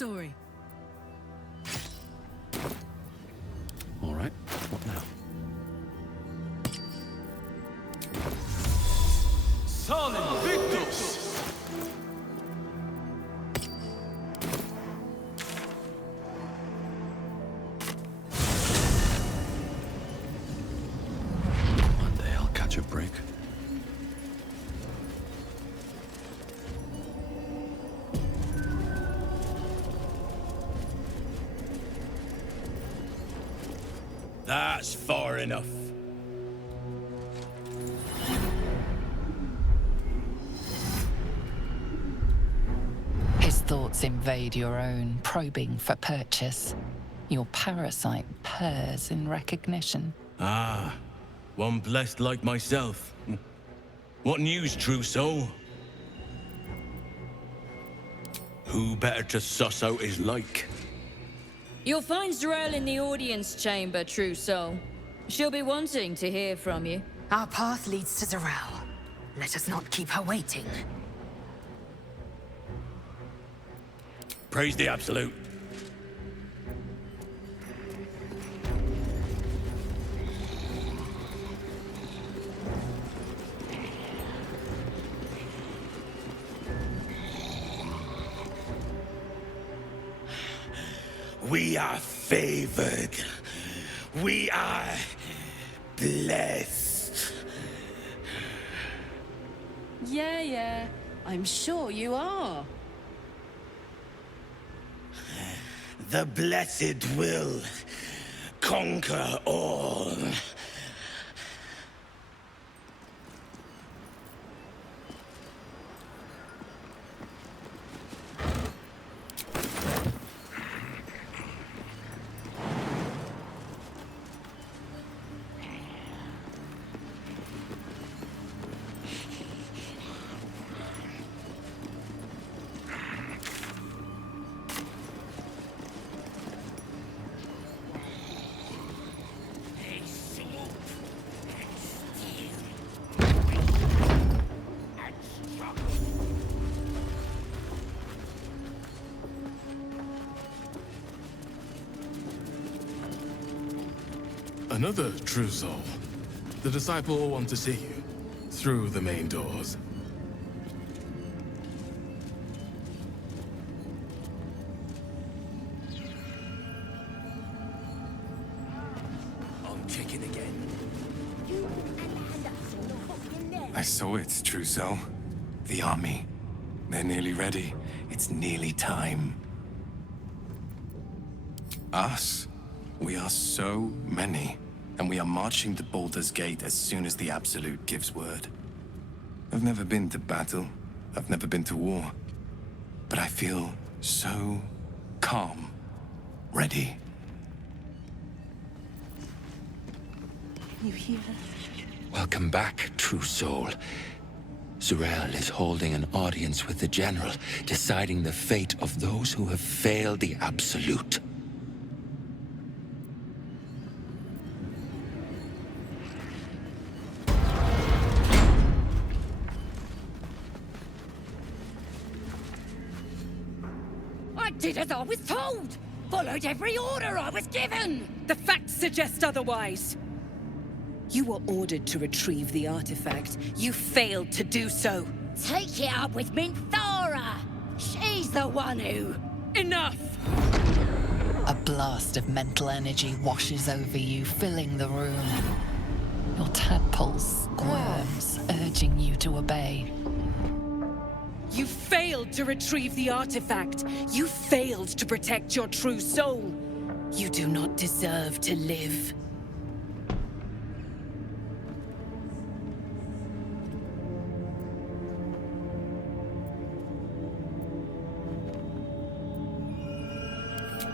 story. All right, what now? Salin Victus! One day I'll catch a break. That's far enough. His thoughts invade your own, probing for purchase. Your parasite purrs in recognition. Ah, one blessed like myself. What news, true soul? Who better to suss out his like? You'll find Z'rell in the audience chamber, true soul. She'll be wanting to hear from you. Our path leads to Z'rell. Let us not keep her waiting. Praise the Absolute. We are favored. We are blessed. Yeah. I'm sure you are. The blessed will conquer all. Another true soul. The disciple will want to see you through the main doors. I'm kicking again. I saw it, true soul. The army. They're nearly ready. It's nearly time. Us? We are so many. And we are marching to Baldur's Gate as soon as the Absolute gives word. I've never been to battle. I've never been to war. But I feel so calm. Ready. Can you hear her? Welcome back, true soul. Z'rell is holding an audience with the General, deciding the fate of those who have failed the Absolute. I did as I was told! Followed every order I was given! The facts suggest otherwise. You were ordered to retrieve the artifact. You failed to do so. Take it up with Minthara! She's the one who... Enough! A blast of mental energy washes over you, filling the room. Your tadpoles squirms, urging you to obey. You failed to retrieve the artifact. You failed to protect your true soul. You do not deserve to live.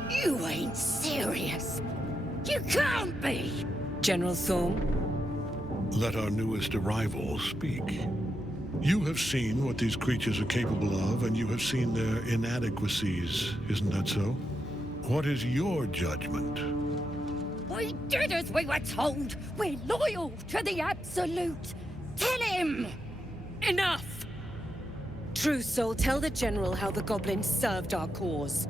You ain't serious. You can't be! General Thorm? Let our newest arrival speak. You have seen what these creatures are capable of, and you have seen their inadequacies, isn't that so? What is your judgment? We did as we were told! We're loyal to the Absolute! Tell him! Enough! True soul, tell the General how the goblins served our cause.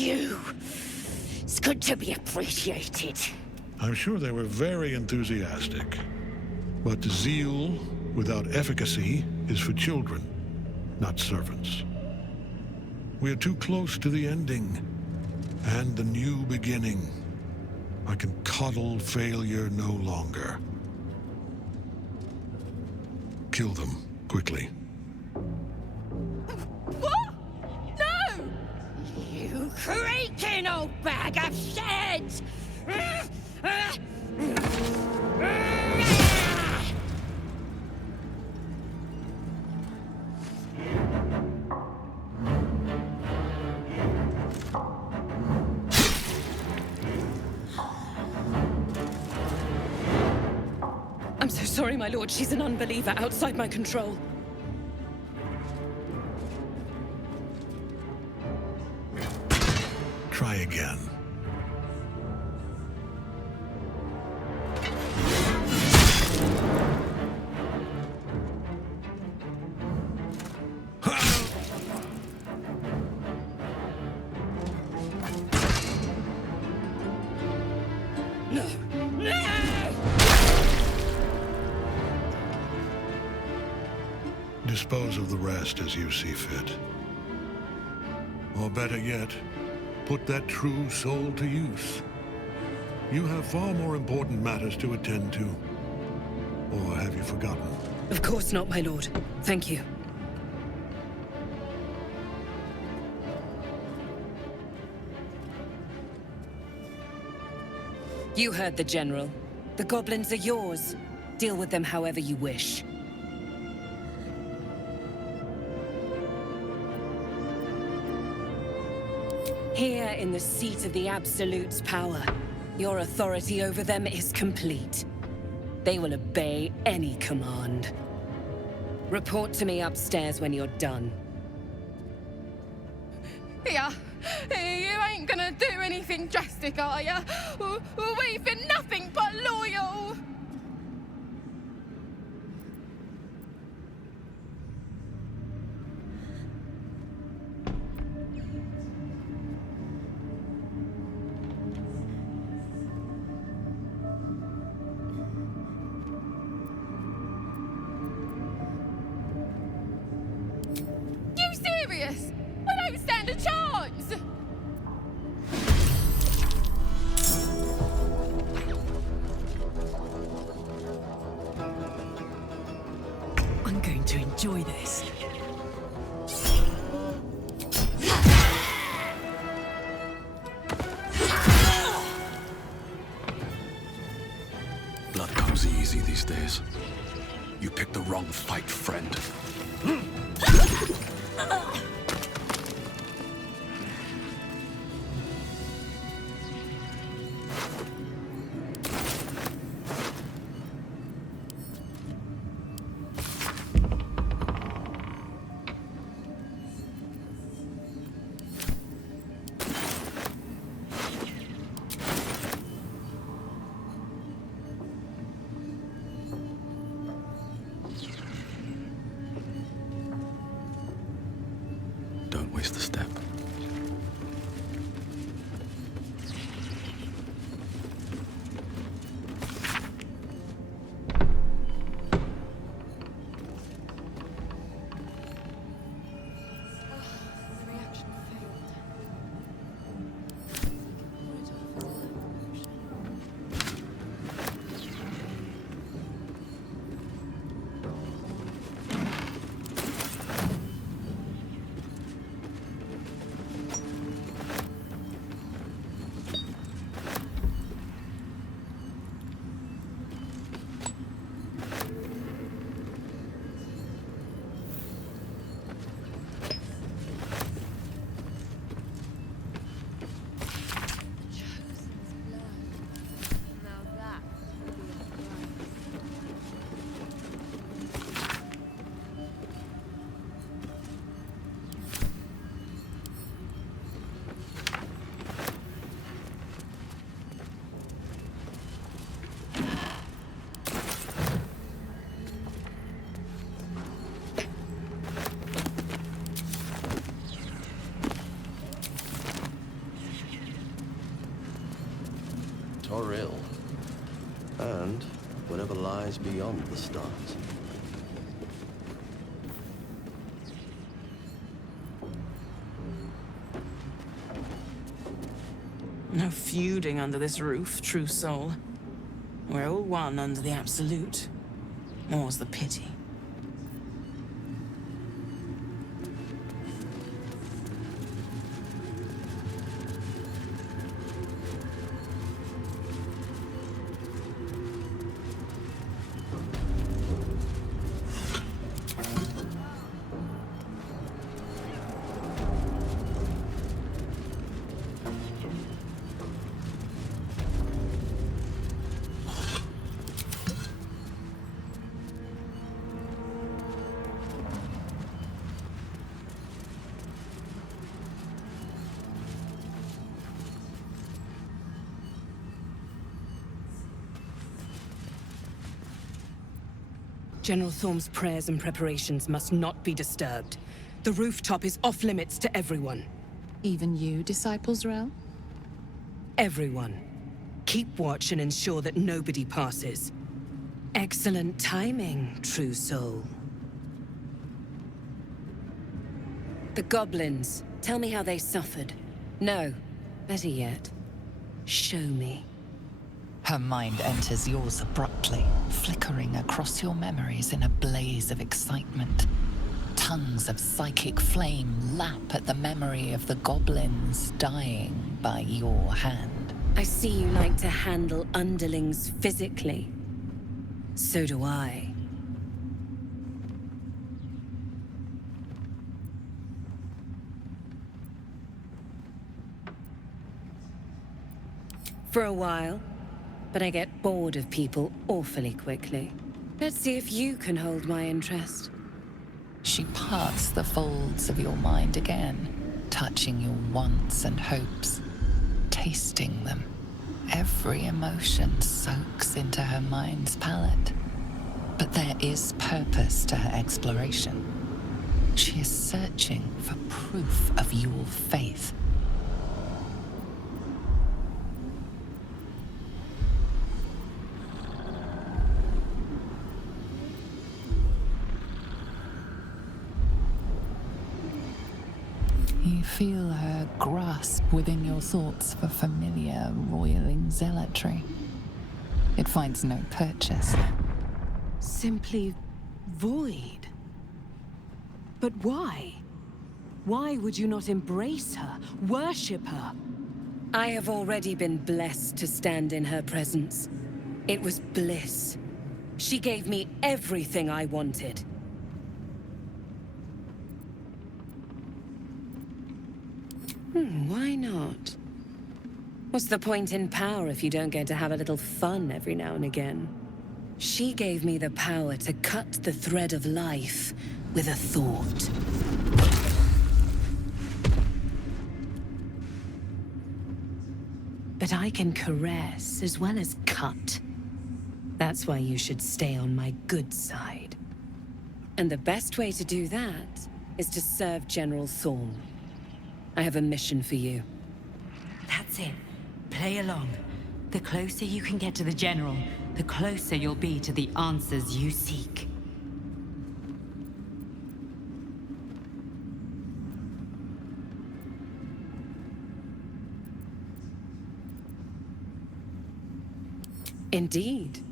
you. It's good to be appreciated. I'm sure they were very enthusiastic. But zeal without efficacy is for children, not servants. We are too close to the ending, and the new beginning. I can coddle failure no longer. Kill them, quickly. What? No! You creaking old bag of shit! I'm so sorry, my lord. She's an unbeliever outside my control. Try again. Dispose of the rest as you see fit. Or better yet, put that true soul to use. You have far more important matters to attend to. Or have you forgotten? Of course not, my lord. Thank you. You heard the General. The goblins are yours. Deal with them however you wish. Here in the seat of the Absolute's power, your authority over them is complete. They will obey any command. Report to me upstairs when you're done. Yeah, you ain't gonna do anything drastic, are ya? We've been nothing but loyal! You serious? I don't stand a chance! I'm going to enjoy this. Blood comes easy these days. You picked the wrong fight, friend. or ill, and whatever lies beyond the stars. No feuding under this roof, true soul. We're all one under the Absolute. More's the pity. General Thorm's prayers and preparations must not be disturbed. The rooftop is off limits to everyone. Even you, Disciple Z'rell? Everyone. Keep watch and ensure that nobody passes. Excellent timing, true soul. The goblins. Tell me how they suffered. No, better yet, show me. Her mind enters yours abruptly, flickering across your memories in a blaze of excitement. Tongues of psychic flame lap at the memory of the goblins dying by your hand. I see you like to handle underlings physically. So do I. For a while. But I get bored of people awfully quickly. Let's see if you can hold my interest. She parts the folds of your mind again, touching your wants and hopes, tasting them. Every emotion soaks into her mind's palette. But there is purpose to her exploration. She is searching for proof of your faith. You feel her grasp within your thoughts for familiar roiling zealotry. It finds no purchase. Simply void. But why? Why would you not embrace her, worship her? I have already been blessed to stand in her presence. It was bliss. She gave me everything I wanted. Why not? What's the point in power if you don't get to have a little fun every now and again? She gave me the power to cut the thread of life with a thought. But I can caress as well as cut. That's why you should stay on my good side. And the best way to do that is to serve General Thorm. I have a mission for you. That's it. Play along. The closer you can get to the General, the closer you'll be to the answers you seek. Indeed.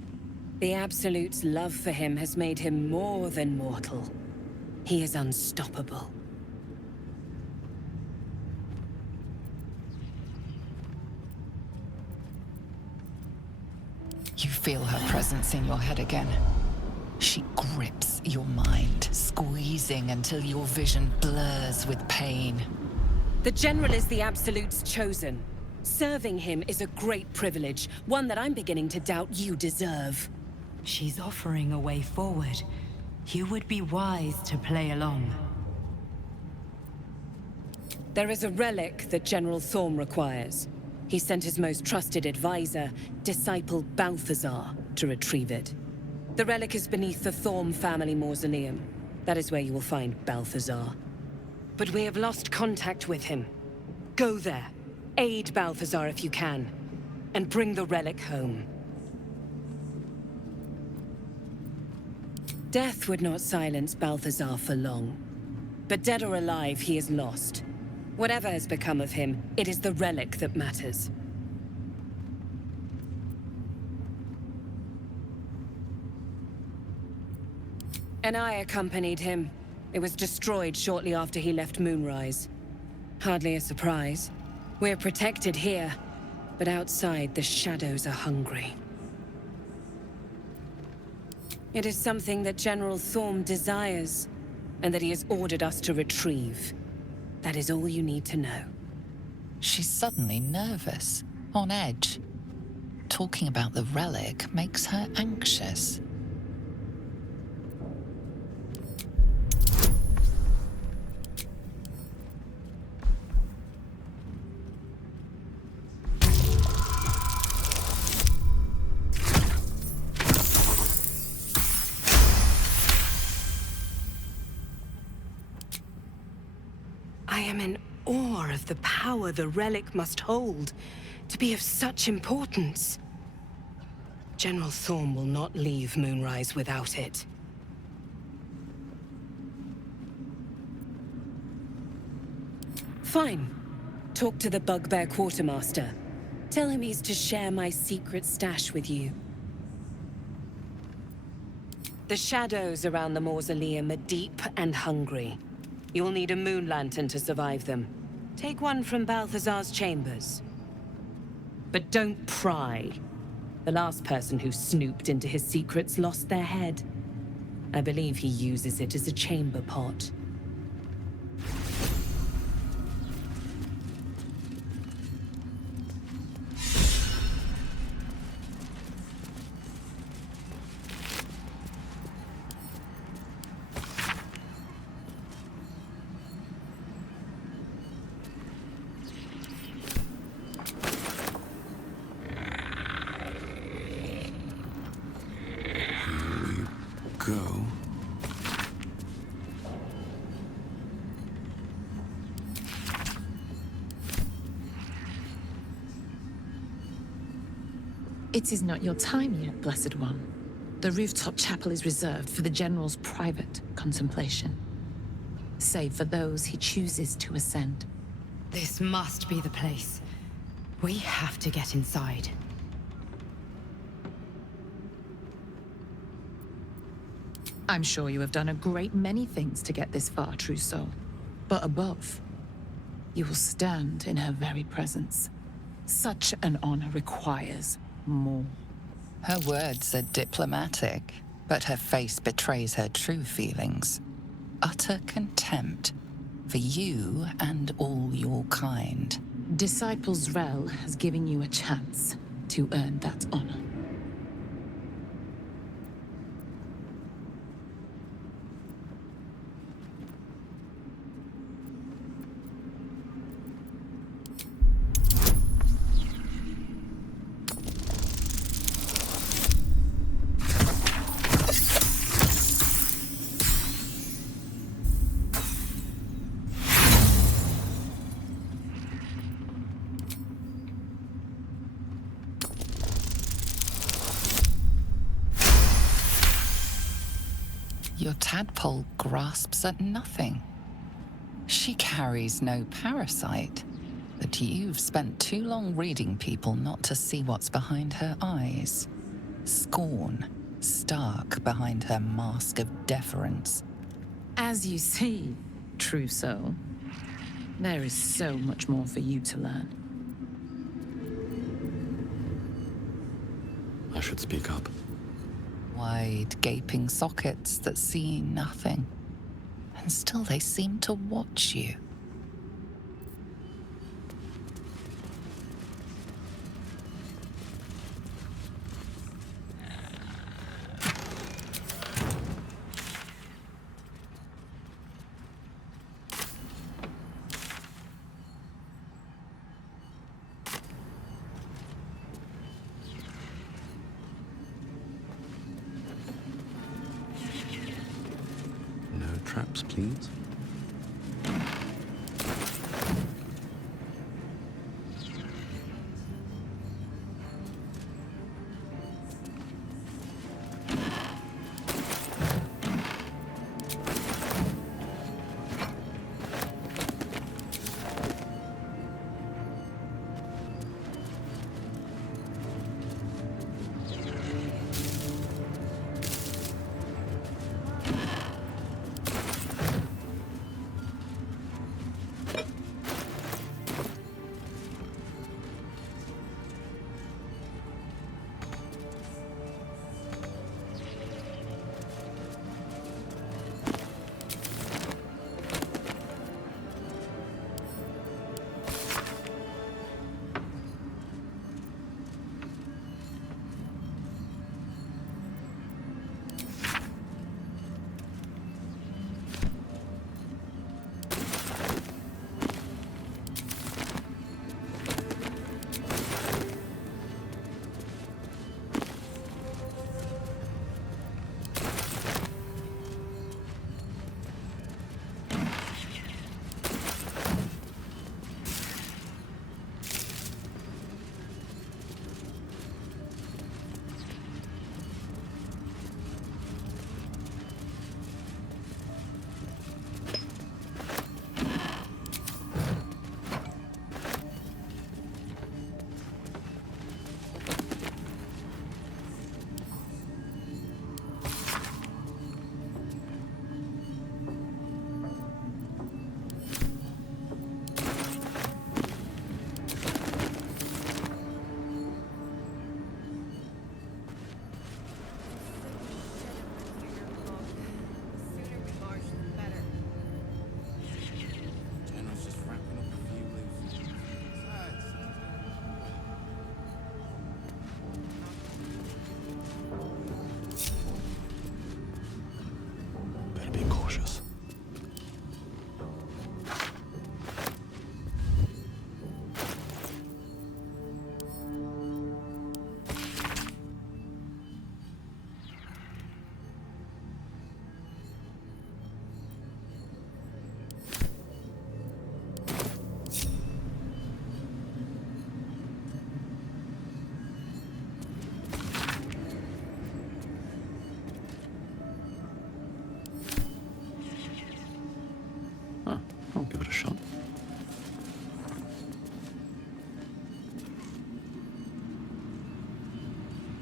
The Absolute's love for him has made him more than mortal. He is unstoppable. You feel her presence in your head again. She grips your mind, squeezing until your vision blurs with pain. The General is the Absolute's chosen. Serving him is a great privilege, one that I'm beginning to doubt you deserve. She's offering a way forward. You would be wise to play along. There is a relic that General Thorm requires. He sent his most trusted advisor, Disciple Balthazar, to retrieve it. The relic is beneath the Thorm family mausoleum. That is where you will find Balthazar. But we have lost contact with him. Go there. Aid Balthazar if you can. and bring the relic home. Death would not silence Balthazar for long. But dead or alive, he is lost. Whatever has become of him, it is the relic that matters. And I accompanied him. It was destroyed shortly after he left Moonrise. Hardly a surprise. We're protected here, but outside the shadows are hungry. It is something that General Thorm desires, and that he has ordered us to retrieve. That is all you need to know. She's suddenly nervous, on edge. Talking about the relic makes her anxious. I am in awe of the power the relic must hold to be of such importance. General Thorm will not leave Moonrise without it. Fine. Talk to the Bugbear Quartermaster. Tell him he's to share my secret stash with you. The shadows around the mausoleum are deep and hungry. You'll need a Moonlantern to survive them. Take one from Balthazar's chambers. But don't pry. The last person who snooped into his secrets lost their head. I believe he uses it as a chamber pot. Go. It is not your time yet, Blessed One. The rooftop chapel is reserved for the General's private contemplation, save for those he chooses to ascend. This must be the place. We have to get inside. I'm sure you have done a great many things to get this far, true soul. But above, you will stand in her very presence. Such an honor requires more. Her words are diplomatic, but her face betrays her true feelings. Utter contempt for you and all your kind. Disciples Rel has given you a chance to earn that honor. Your tadpole grasps at nothing. She carries no parasite, but you've spent too long reading people not to see what's behind her eyes. Scorn, stark behind her mask of deference. As you see, true soul, there is so much more for you to learn. I should speak up. Wide, gaping sockets that see nothing. And still they seem to watch you. Traps, please.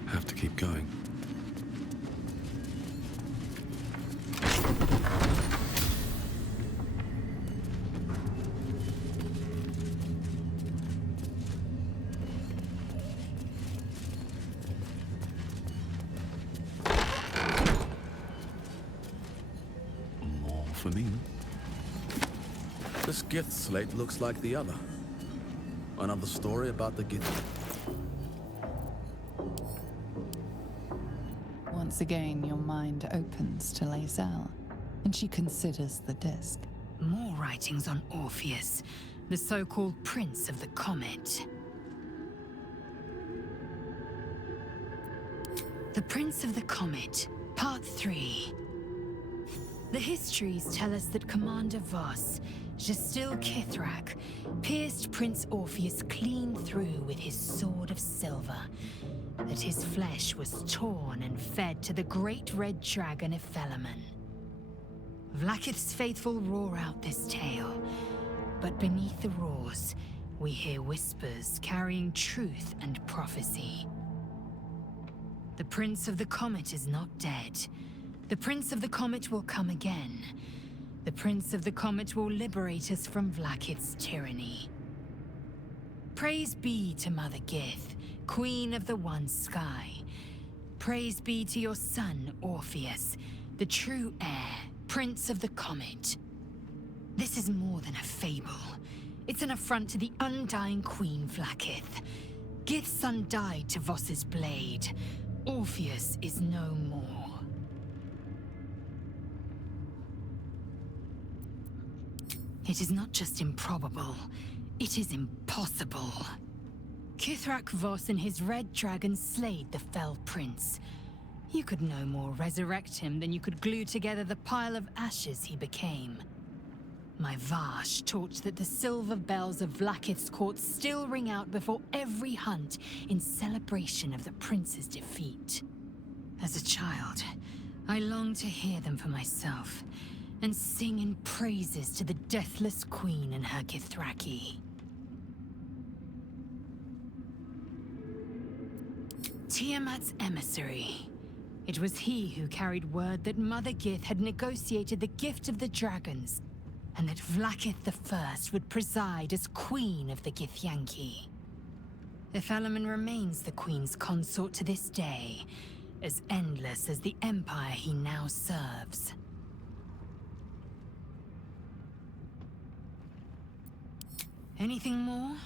Have to keep going. More for me. This gift slate looks like the other. Another story about the gift. Once again, your mind opens to Lae'zel, and she considers the disc. More writings on Orpheus, the so-called Prince of the Comet. The Prince of the Comet, Part 3. The histories tell us that Commander Voss, Ketheric, pierced Prince Orpheus clean through with his sword of silver, that his flesh was torn and fed to the great red dragon Ephelemon. Vlaakith's faithful roar out this tale, but beneath the roars, we hear whispers carrying truth and prophecy. The Prince of the Comet is not dead. The Prince of the Comet will come again. The Prince of the Comet will liberate us from Vlaakith's tyranny. Praise be to Mother Gith, Queen of the One Sky. Praise be to your son, Orpheus, the true heir, Prince of the Comet. This is more than a fable. It's an affront to the undying Queen Vlaakith. Gith's son died to Voss's blade. Orpheus is no more. It is not just improbable, it is impossible. Kithrak Voss and his red dragon slayed the fell prince. You could no more resurrect him than you could glue together the pile of ashes he became. My Vash taught that the silver bells of Vlaakith's court still ring out before every hunt in celebration of the prince's defeat. As a child, I longed to hear them for myself, and sing in praises to the deathless queen and her Githyanki. Tiamat's emissary. It was he who carried word that Mother Gith had negotiated the gift of the dragons, and that Vlaakith the First would preside as queen of the Githyanki. Ephelemon remains the queen's consort to this day, as endless as the empire he now serves. Anything more?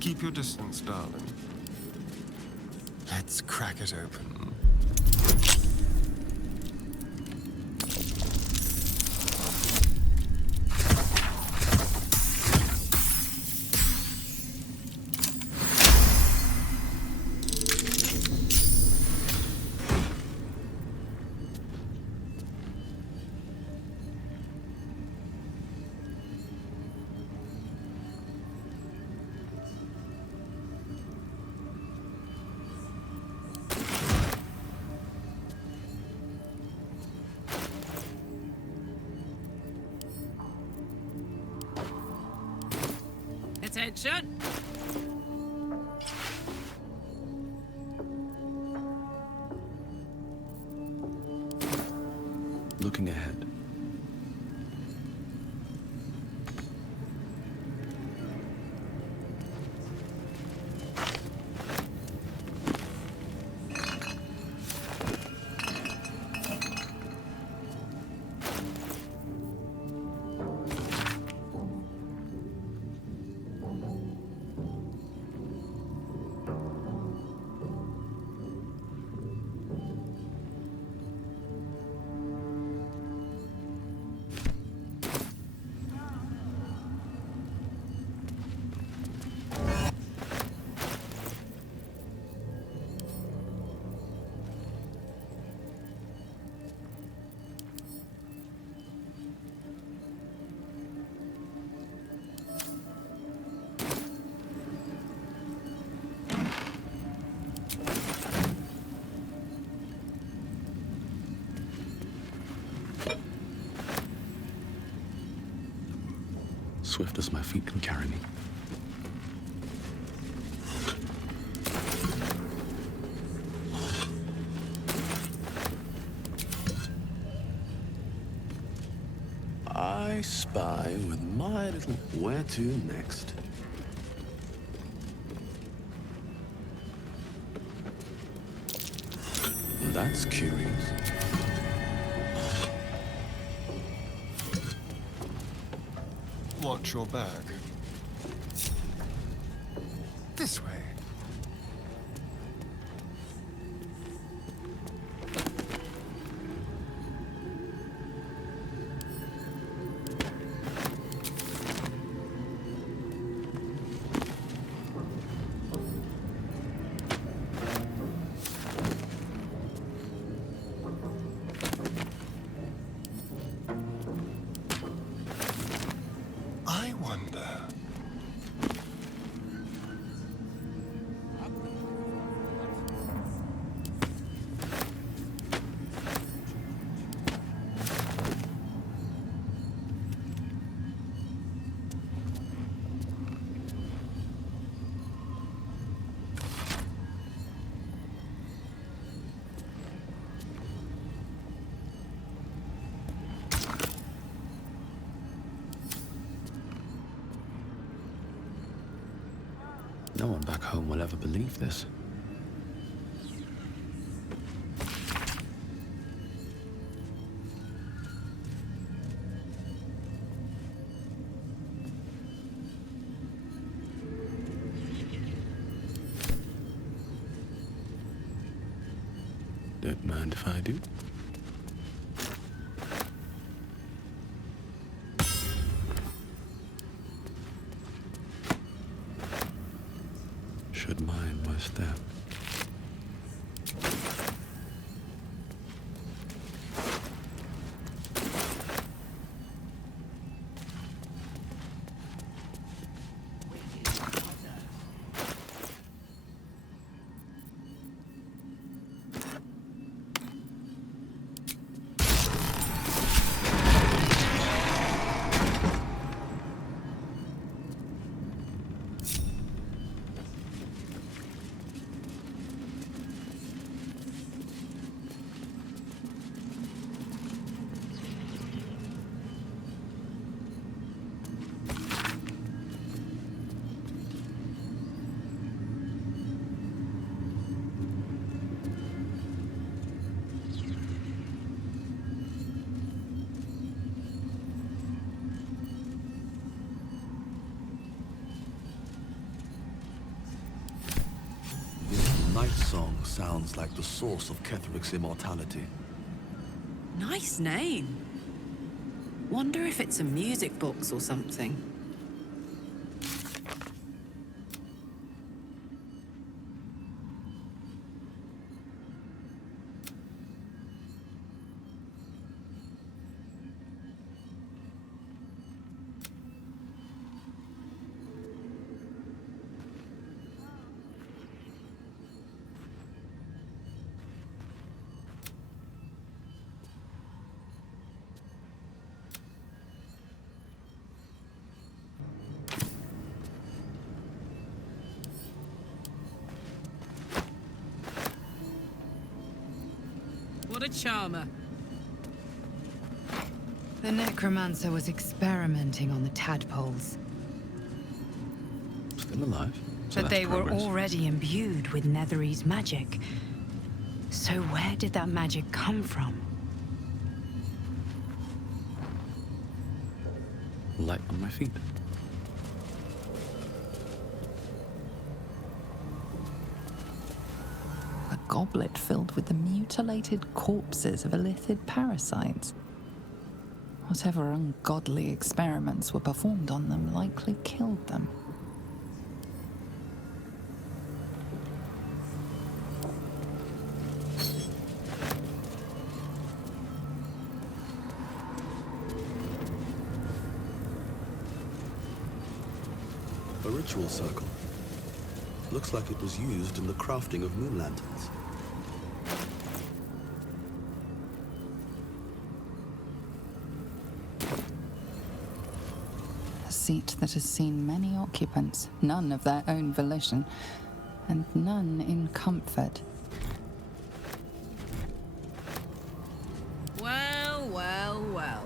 Keep your distance, darling. Let's crack it open. Attention! Looking ahead. swift as my feet can carry me. I spy with my little... Where to next? That's curious. Watch your back. This way. I wonder. No one back home will ever believe this. Don't mind if I do. Should mind my step. Night song sounds like the source of Ketheric's immortality. Nice name. Wonder if it's a music box or something. What a charmer. The necromancer was experimenting on the tadpoles. Still alive. So But that's they were progress. already imbued with Netherese magic. So where did that magic come from? Light on my feet. A goblet filled with the mutilated corpses of illithid parasites. Whatever ungodly experiments were performed on them likely killed them. A ritual circle. Looks like it was used in the crafting of Moonlanterns. A seat that has seen many occupants, none of their own volition, and none in comfort. Well, well, well.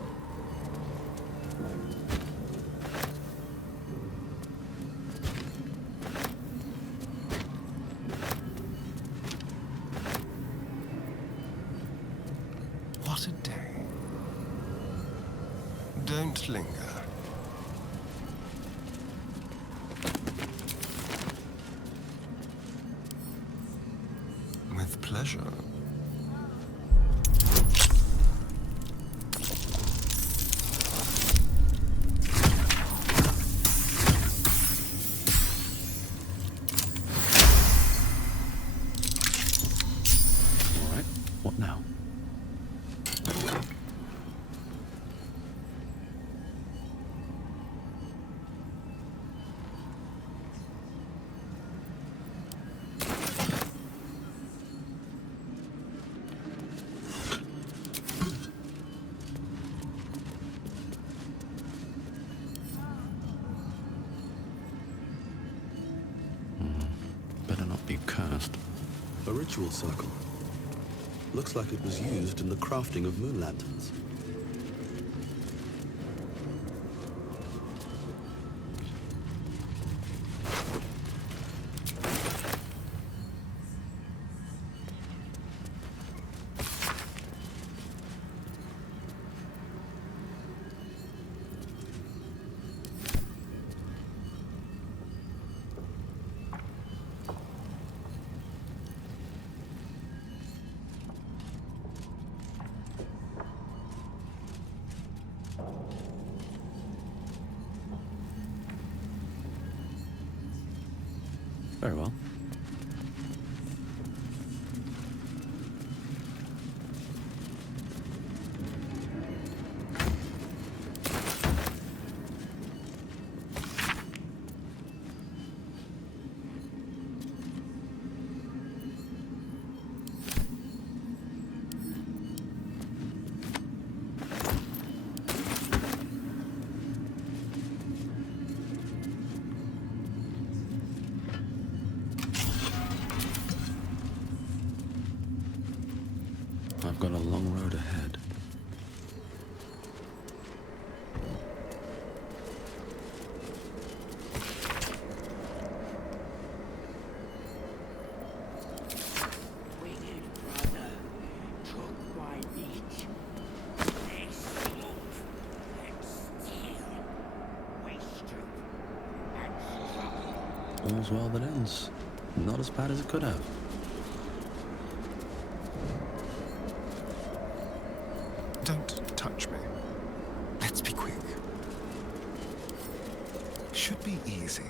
What a day. Don't linger. With pleasure. All right, what now? Better not be cursed. A ritual circle. Looks like it was used in the crafting of Moonlanterns. Very well. I've got a long road ahead. All's well that ends. Not as bad as it could have. Don't touch me. Let's be quick. Should be easy.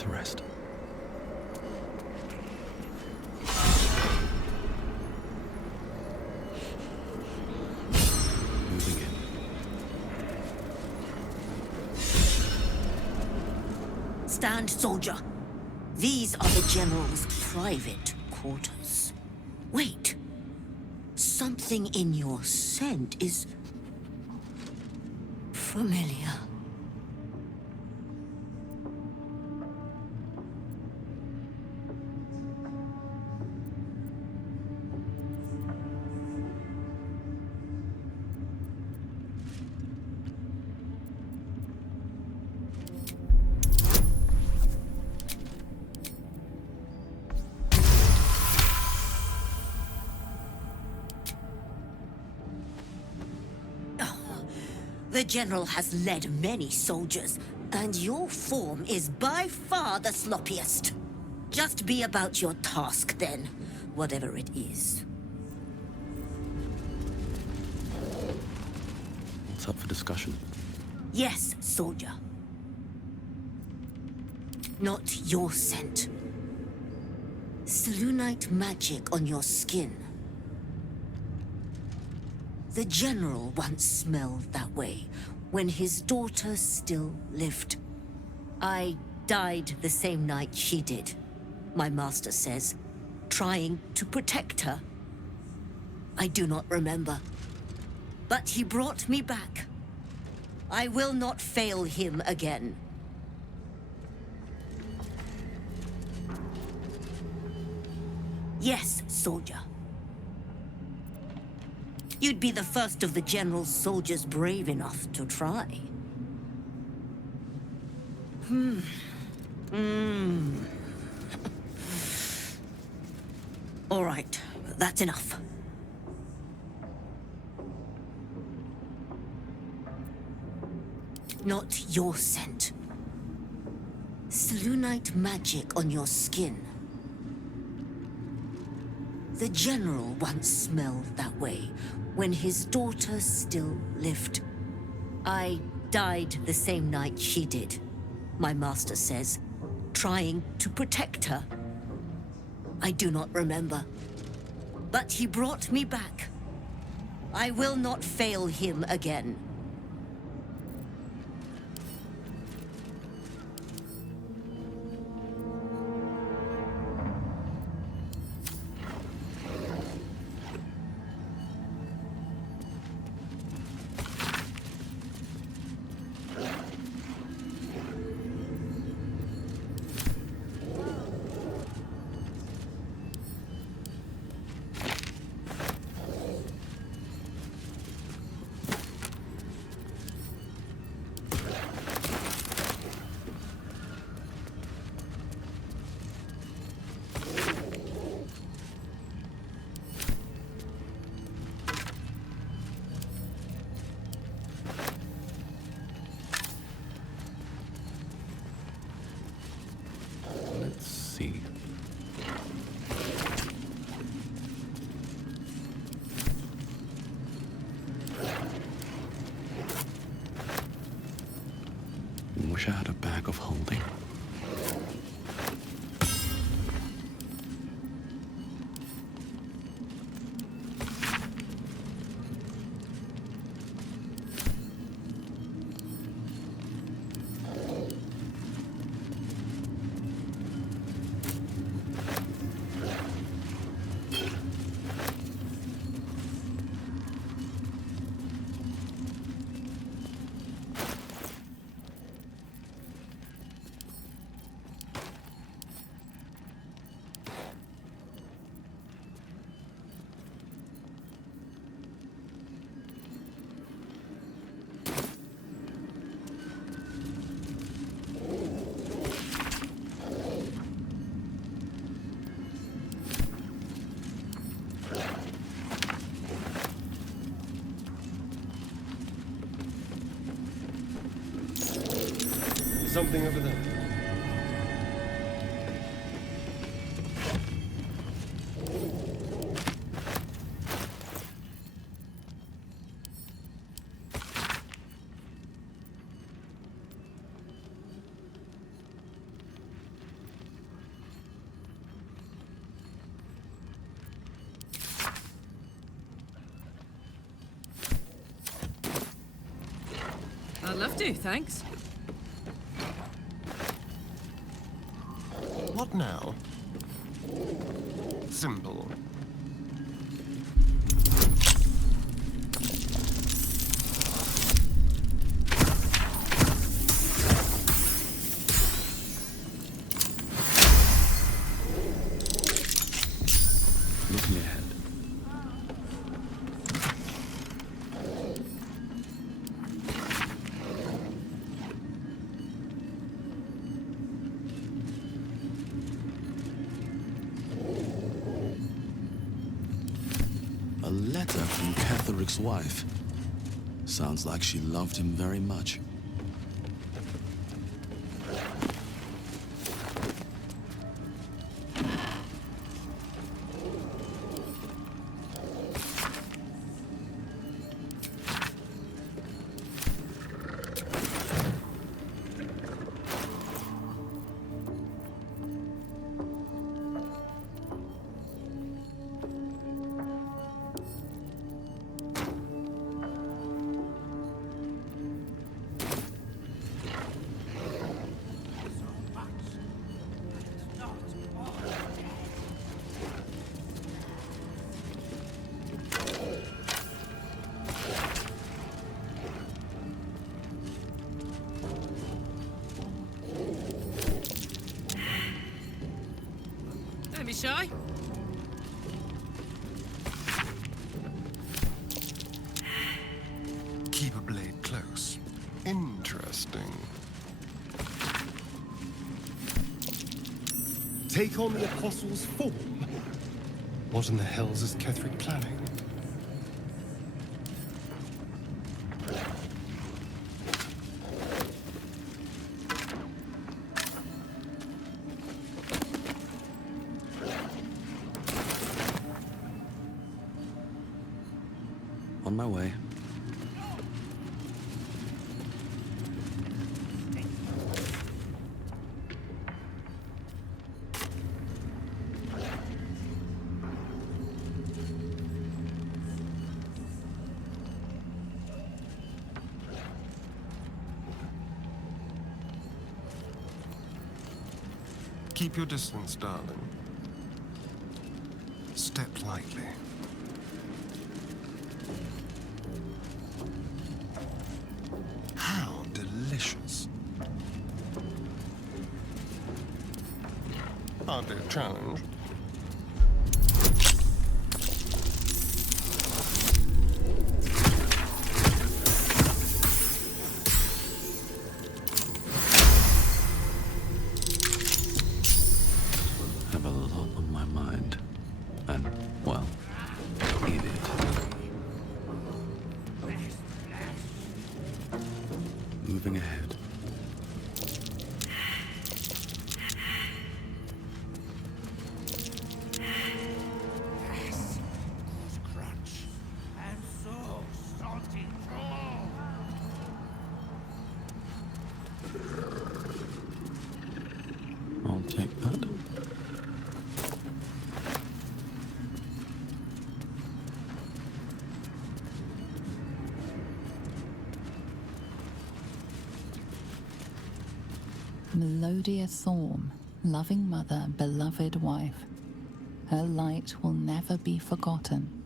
to rest. Moving in. Stand, soldier. These are the General's private quarters. Wait. Something in your scent is familiar. The General has led many soldiers, and your form is by far the sloppiest. Just be about your task, then, whatever it is. What's up for discussion? Yes, soldier. Not your scent. Selûnite magic on your skin. The General once smelled that way, when his daughter still lived. I died the same night she did, my master says, trying to protect her. I do not remember. But he brought me back. I will not fail him again. Yes, soldier. You'd be the first of the General's soldiers brave enough to try. All right, that's enough. Not your scent. Selûnite magic on your skin. The General once smelled that way, when his daughter still lived. I died the same night she did, my master says, trying to protect her. I do not remember. But he brought me back. I will not fail him again. Wish I had a bag of holding. Something over there. do, thanks. What now? Simple. Looking ahead. A letter from Ketheric's wife. Sounds like she loved him very much. Don't be shy. Keep a blade close. Interesting. Take on the Apostle's form? What in the hells is Ketheric planning? On my way. Keep your distance, darling. Step lightly. How delicious. Hardly a challenge. Have a lot on my mind. And, well, eat it. Moving ahead. I'll take that. Melodia Thorm, loving mother, beloved wife. Her light will never be forgotten.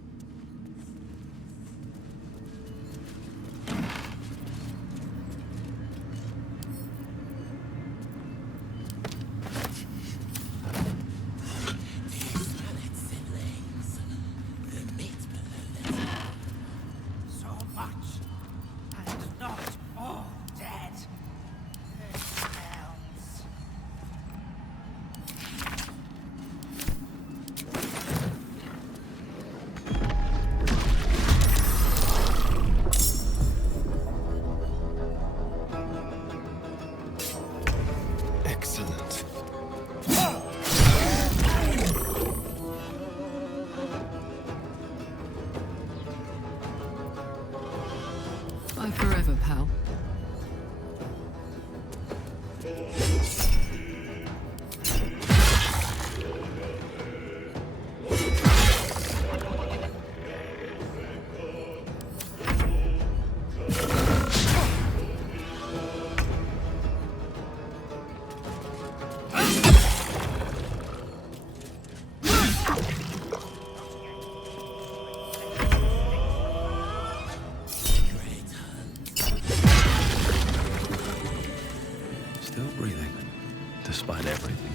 breathing, despite everything.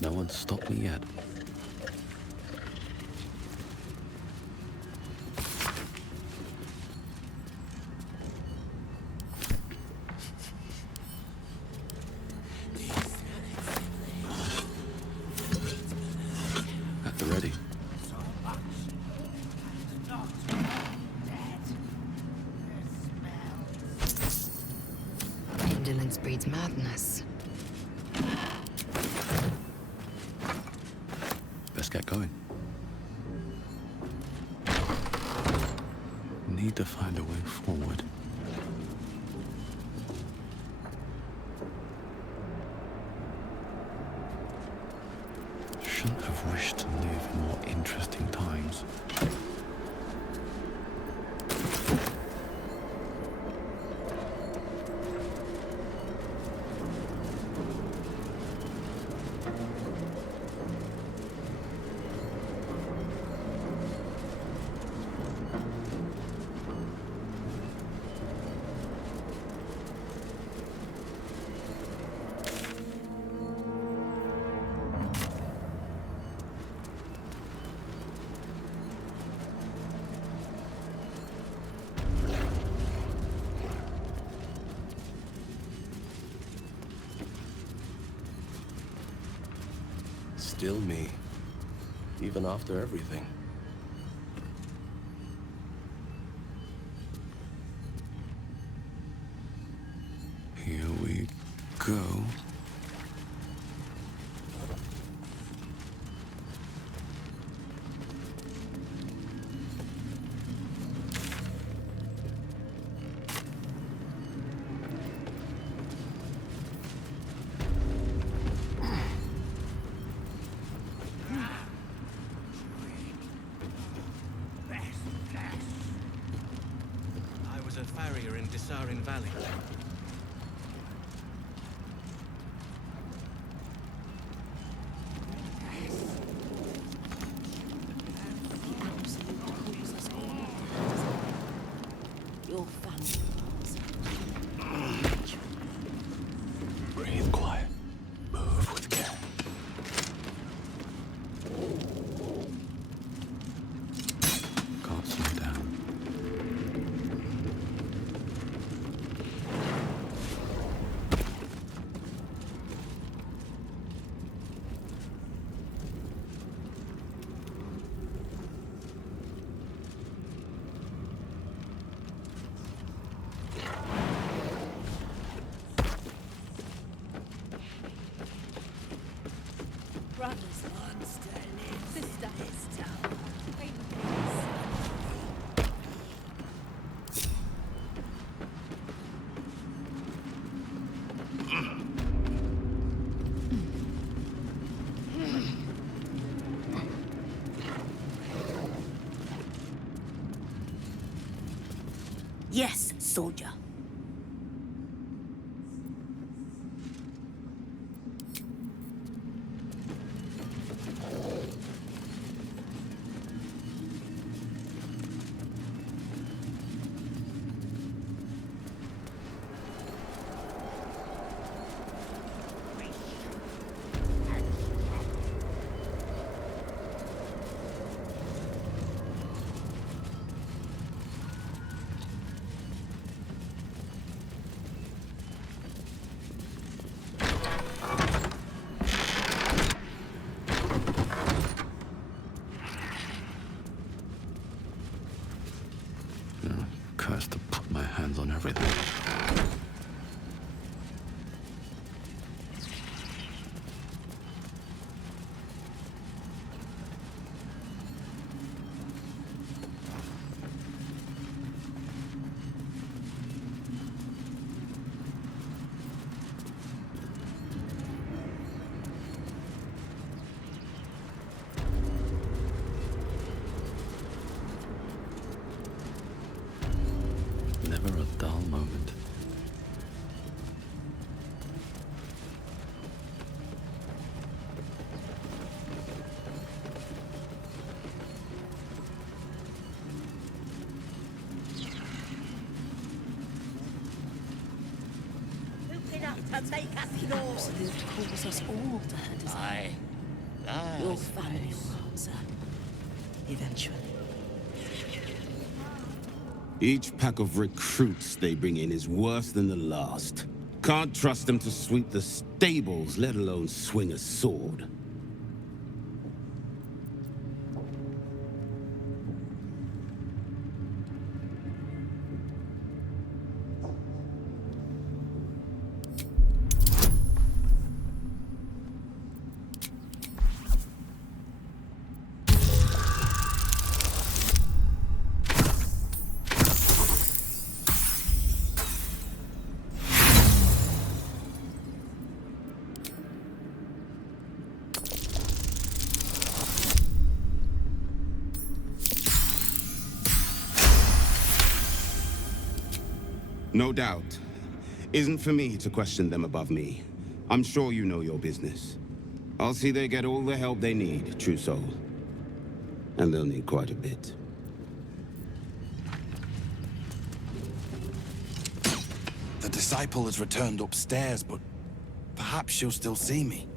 No one's stopped me yet. At the ready. Indolence breeds madness. Let's get going. Need to find a way forward. Shouldn't have wished to live in more interesting times. Still me, even after everything. Here we go. Valley. Your family. Breathe quiet. Move with care. Can't slow down. Brother's monster lives. Sister is tower. Yes, soldier. cursed to put my hands on everything. Never a dull moment. Absolute calls us all to her desire. Your family will answer. Eventually. Each pack of recruits they bring in is worse than the last. Can't trust them to sweep the stables, let alone swing a sword. No doubt. Isn't for me to question them above me. I'm sure you know your business. I'll see they get all the help they need, true soul. And they'll need quite a bit. The disciple has returned upstairs, but perhaps she'll still see me.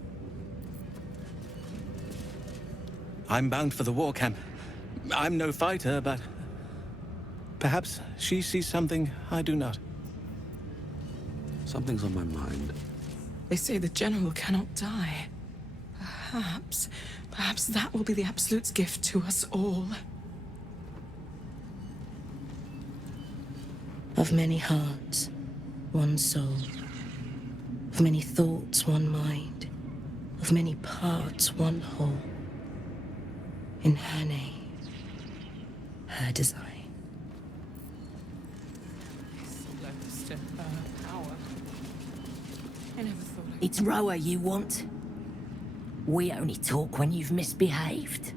I'm bound for the war camp. I'm no fighter, but perhaps she sees something I do not. Something's on my mind. They say the General cannot die. Perhaps that will be the Absolute's gift to us all. Of many hearts, one soul. Of many thoughts, one mind. Of many parts, one whole. In her name, her design. It's Roah you want? We only talk when you've misbehaved.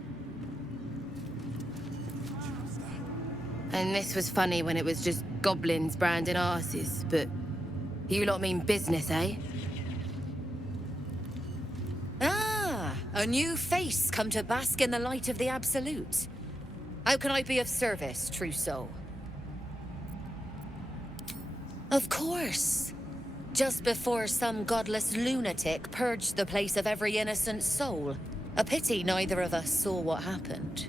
And this was funny when it was just goblins branding arses, but you lot mean business, eh? Ah, a new face come to bask in the light of the Absolute. How can I be of service, true soul? Of course. Just before some godless lunatic purged the place of every innocent soul. A pity neither of us saw what happened.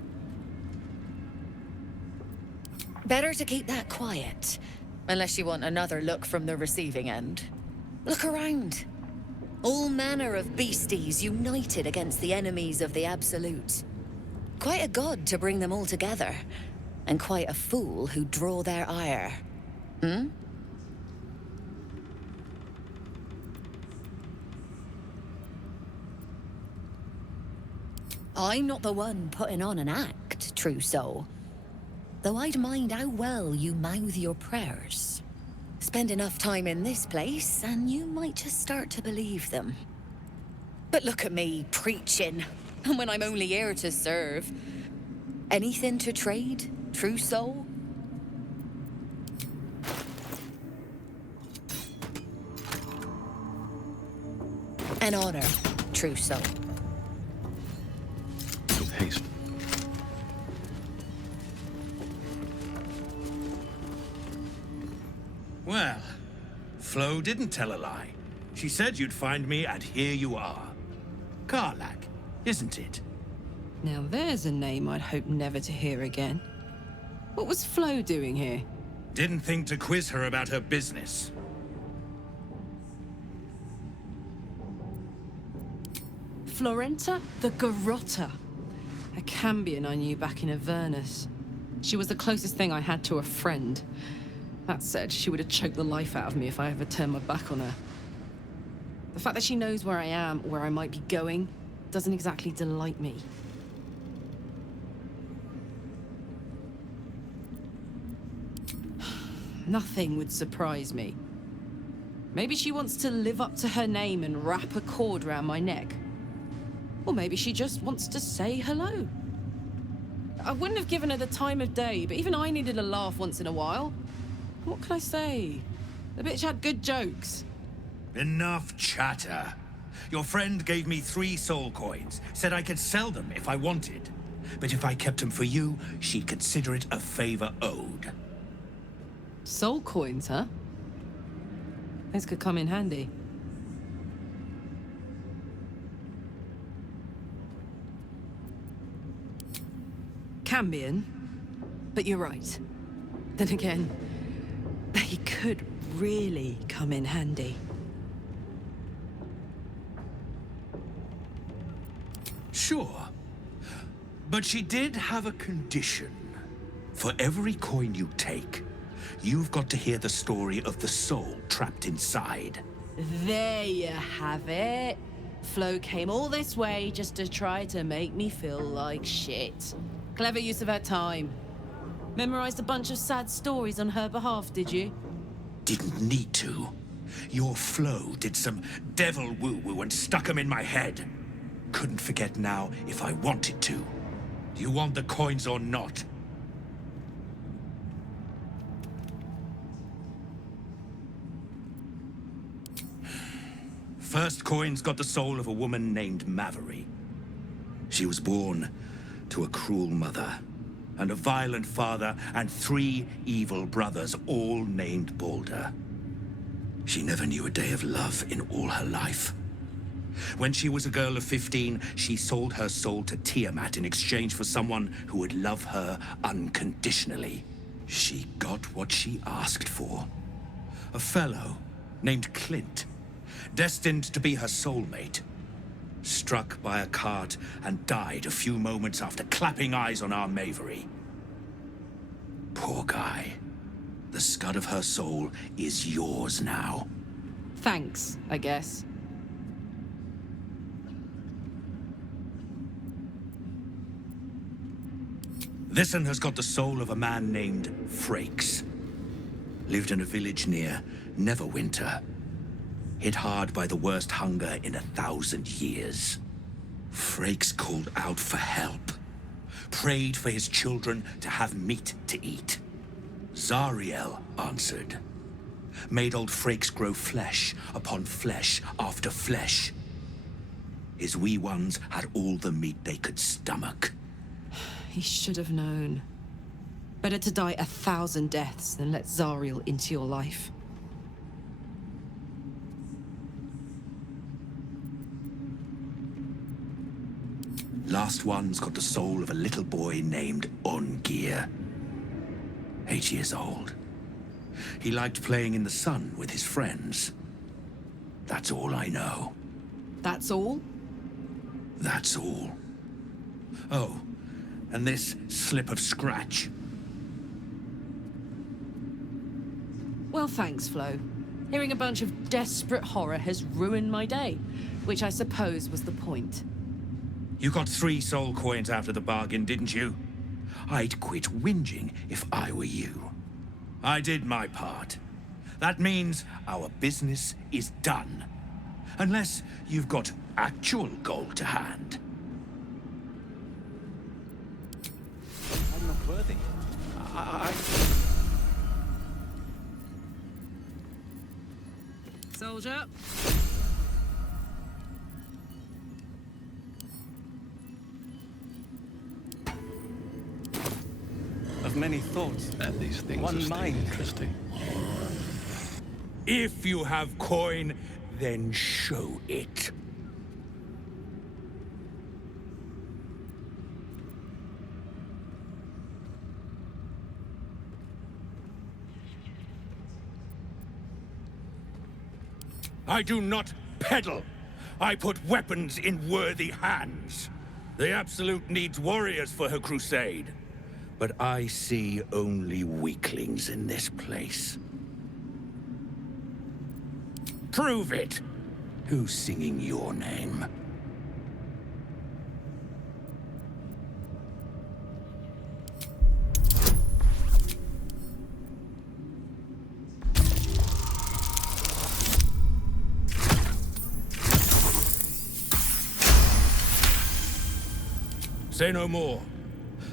Better to keep that quiet, unless you want another look from the receiving end. Look around. All manner of beasties united against the enemies of the Absolute. Quite a god to bring them all together, and quite a fool who'd draw their ire. Hmm? I'm not the one putting on an act, true soul. Though I'd mind how well you mouth your prayers. Spend enough time in this place, and you might just start to believe them. But look at me, preaching, and when I'm only here to serve. Anything to trade, true soul? An honor, true soul. With haste. Well, Flo didn't tell a lie. She said you'd find me, and here you are. Karlach, isn't it? Now there's a name I'd hope never to hear again. What was Flo doing here? Didn't think to quiz her about her business. Florenta the Garrotta. A Cambion I knew back in Avernus. She was the closest thing I had to a friend. That said, she would have choked the life out of me if I ever turned my back on her. The fact that she knows where I am, where I might be going, doesn't exactly delight me. Nothing would surprise me. Maybe she wants to live up to her name and wrap a cord around my neck. Or maybe she just wants to say hello. I wouldn't have given her the time of day, but even I needed a laugh once in a while. What can I say? The bitch had good jokes. Enough chatter. Your friend gave me 3 soul coins, said I could sell them if I wanted. But if I kept them for you, she'd consider it a favor owed. Soul coins, huh? This could come in handy. Cambion, but you're right. Then again, they could really come in handy. Sure. But she did have a condition. For every coin you take, you've got to hear the story of the soul trapped inside. There you have it. Flo came all this way just to try to make me feel like shit. Clever use of her time. Memorized a bunch of sad stories on her behalf, did you? Didn't need to. Your Flo did some devil woo-woo and stuck 'em in my head. Couldn't forget now if I wanted to. Do you want the coins or not? First coin's got the soul of a woman named Maveri. She was born to a cruel mother, and a violent father, and 3 evil brothers, all named Baldur. She never knew a day of love in all her life. When she was a girl of 15, she sold her soul to Tiamat in exchange for someone who would love her unconditionally. She got what she asked for. A fellow named Clint, destined to be her soulmate. Struck by a cart and died a few moments after clapping eyes on our Maveri. Poor guy. The scud of her soul is yours now. Thanks, I guess. This'n has got the soul of a man named Frakes. Lived in a village near Neverwinter. Hit hard by the worst hunger in 1,000 years. Frakes called out for help. Prayed for his children to have meat to eat. Zariel answered. Made old Frakes grow flesh upon flesh after flesh. His wee ones had all the meat they could stomach. He should have known. Better to die 1,000 deaths than let Zariel into your life. Last one's got the soul of a little boy named Ongir. 8 years old. He liked playing in the sun with his friends. That's all I know. That's all? That's all. Oh, and this slip of scratch. Well, thanks, Flo. Hearing a bunch of desperate horror has ruined my day, which I suppose was the point. You got 3 soul coins after the bargain, didn't you? I'd quit whinging if I were you. I did my part. That means our business is done. Unless you've got actual gold to hand. I'm not worthy. Soldier. Of many thoughts, and these things one are still mind. Interesting. If you have coin, then show it. I do not peddle. I put weapons in worthy hands. The Absolute needs warriors for her crusade. but I see only weaklings in this place. Prove it! Who's singing your name? Say no more.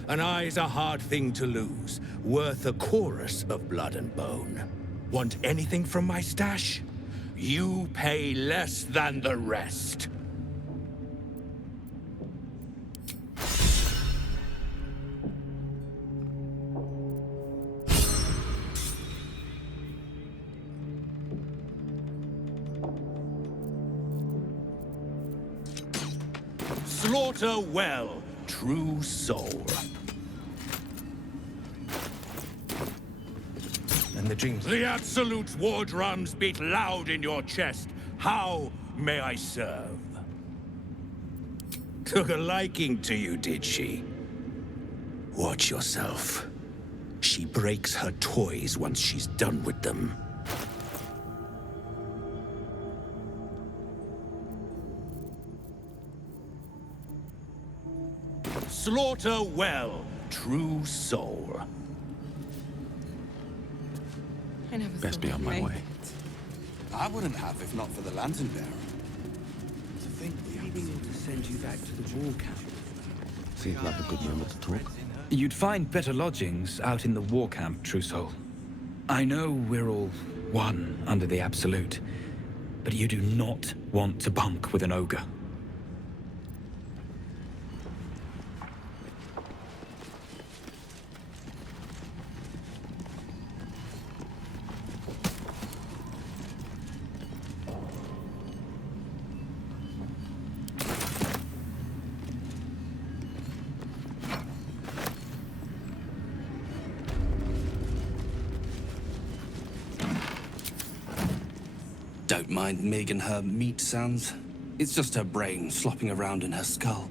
An eye's a hard thing to lose, worth a chorus of blood and bone. Want anything from my stash? You pay less than the rest. Slaughter well, true soul. And the dreams. The Absolute's war drums beat loud in your chest. How may I serve? Took a liking to you, did she? Watch yourself. She breaks her toys once she's done with them. Slaughter well, true soul. I never Best be on my way. I wouldn't have if not for the lantern bearer. To think we needing to send you back to the war camp. Seems like a good moment to talk. You'd find better lodgings out in the war camp, True Soul. I know we're all one under the Absolute, but you do not want to bunk with an ogre. Don't mind Mig and her meat sounds. It's just her brain slopping around in her skull.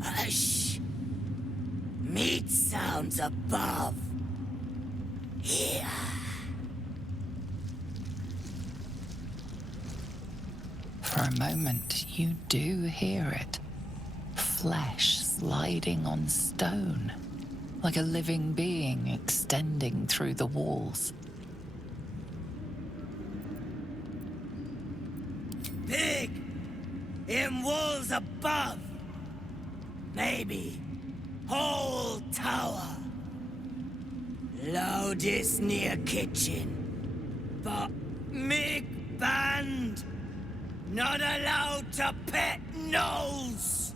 Hush! Meat sounds above. Here. For a moment, you do hear it. Flesh sliding on stone, like a living being extending through the walls. Big! In walls above! Maybe whole tower. Loudest near kitchen. But Mig banned! Not allowed to pet gnolls!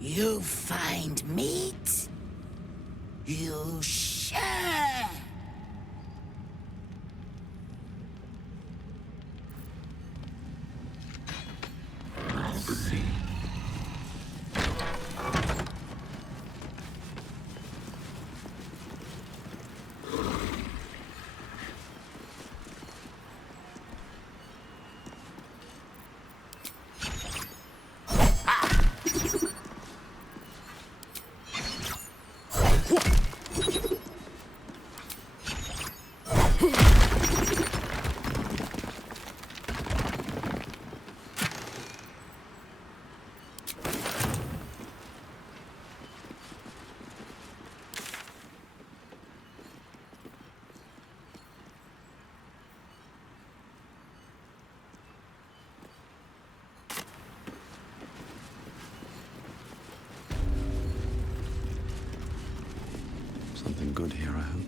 You find meat? You share! Something good here, I hope.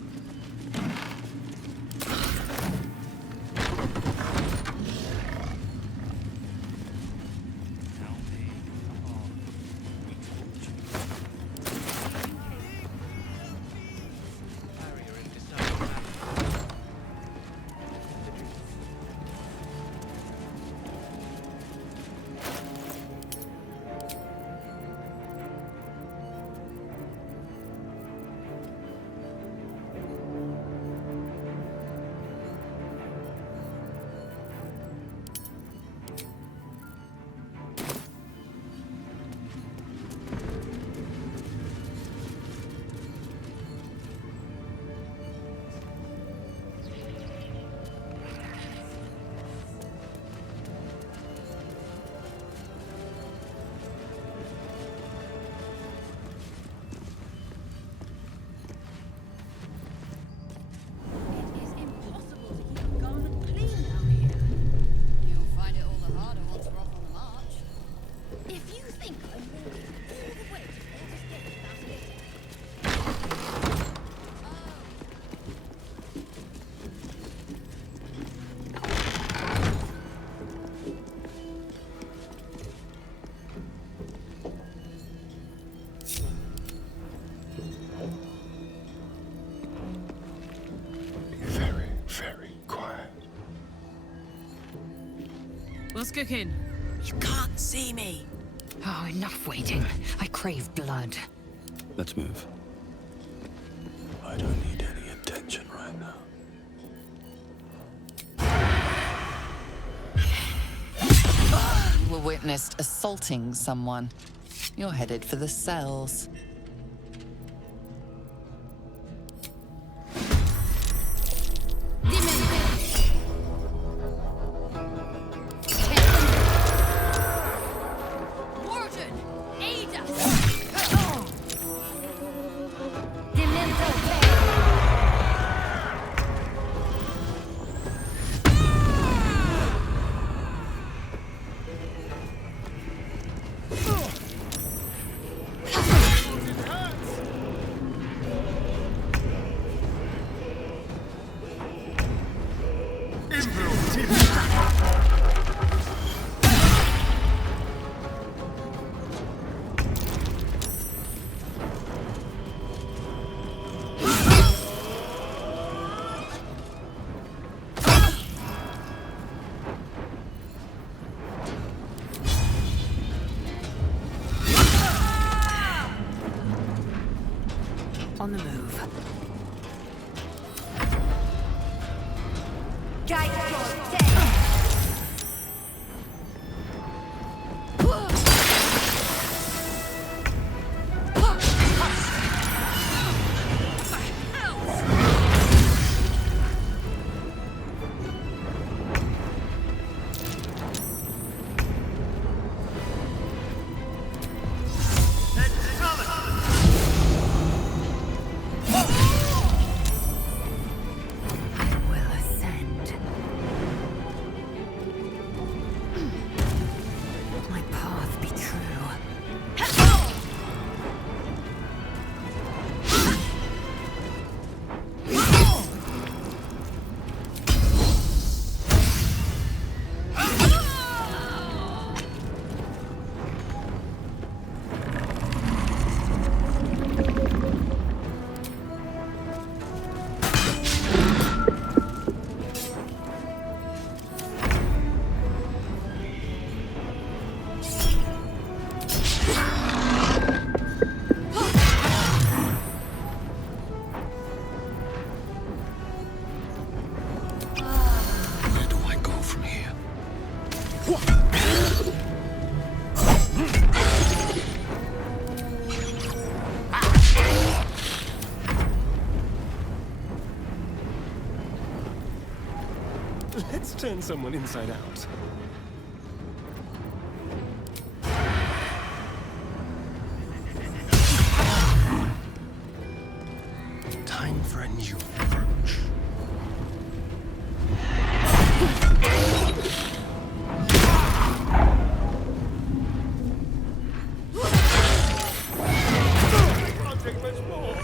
Be very, very quiet. What's cooking? You can't see me. Oh, enough waiting. I crave blood. Let's move. I don't need any attention right now. You were witnessed assaulting someone. You're headed for the cells. On the move. Let's turn someone inside out. Time for a new approach. Can't take much more.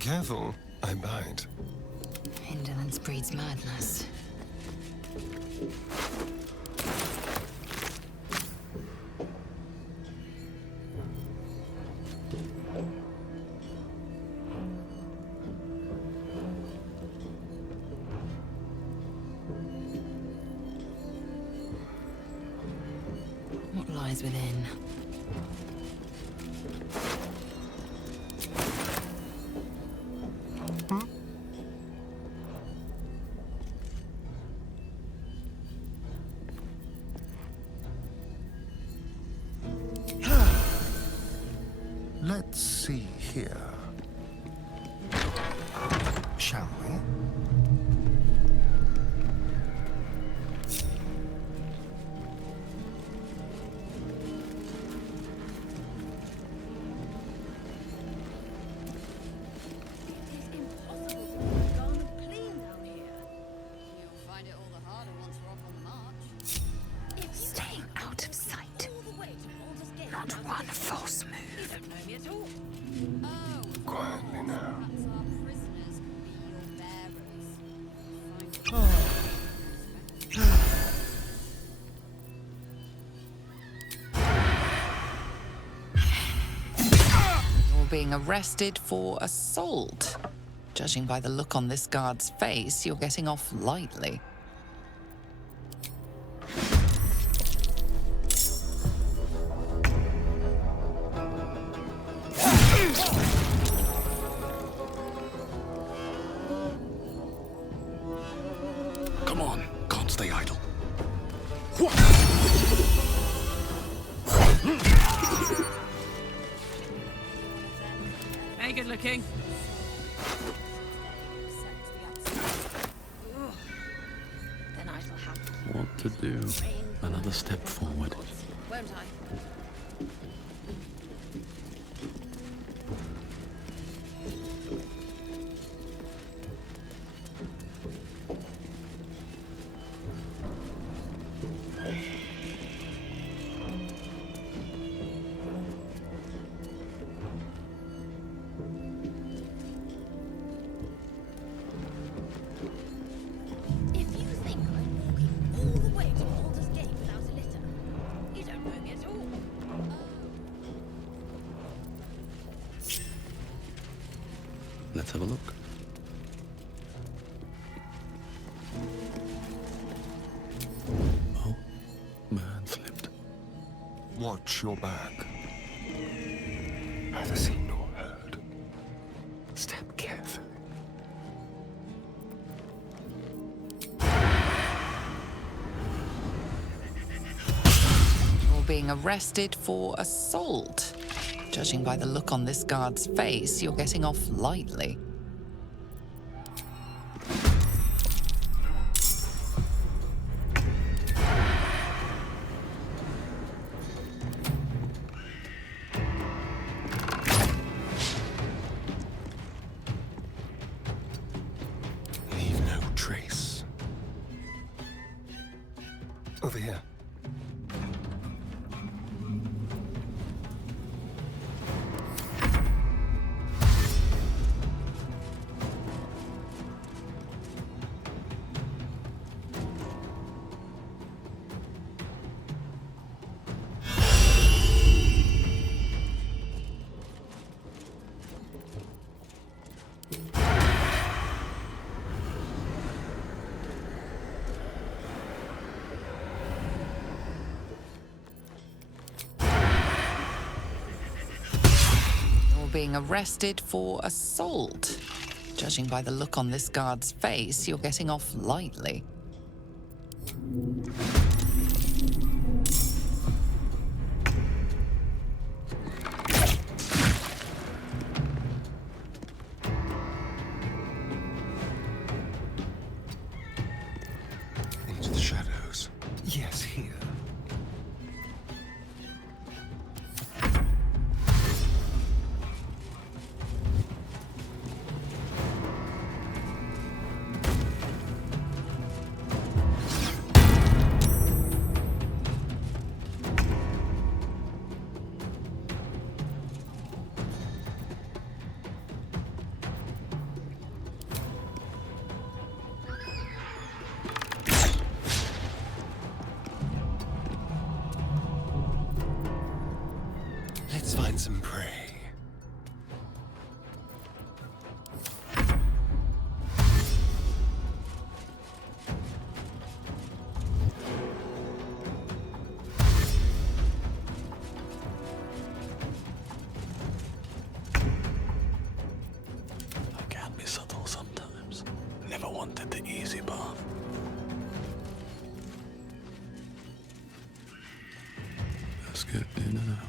Careful, I bite. Indolence breeds madness. What lies within? Let's see here. Shall we? You're being arrested for assault. Judging by the look on this guard's face, you're getting off lightly. Come on, can't stay idle. Hey, good looking. Then I shall have What to do? Another step forward. won't I? If you think I'm walking all the way to Baldur's Gate without a litter, you don't know me at all. Let's have a look. Oh, man slipped. Watch your back. Neither seen nor heard. Step carefully. You're being arrested for assault. Judging by the look on this guard's face, you're getting off lightly. Leave no trace. Over here. You're being arrested for assault. Judging by the look on this guard's face, you're getting off lightly. Into the shadows. Yes, here. Let's find some prey. I can be subtle sometimes. Never wanted the easy path. Let's get in and out.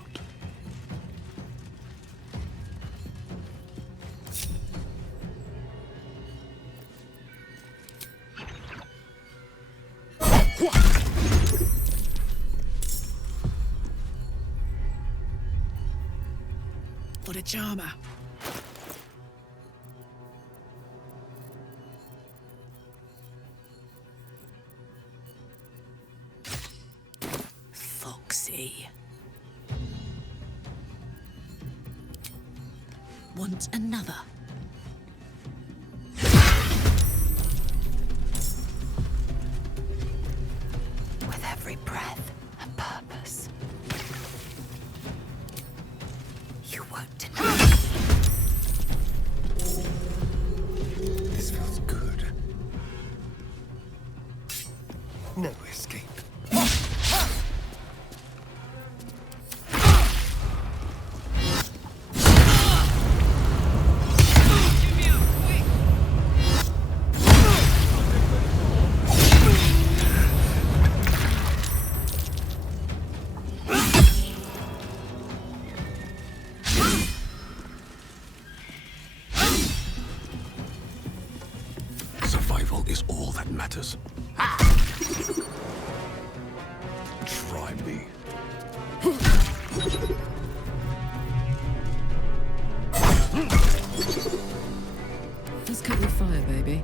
What a charmer. Foxy. Want another? No escape. Survival is all that matters. Try me. Let's cut your fire, baby.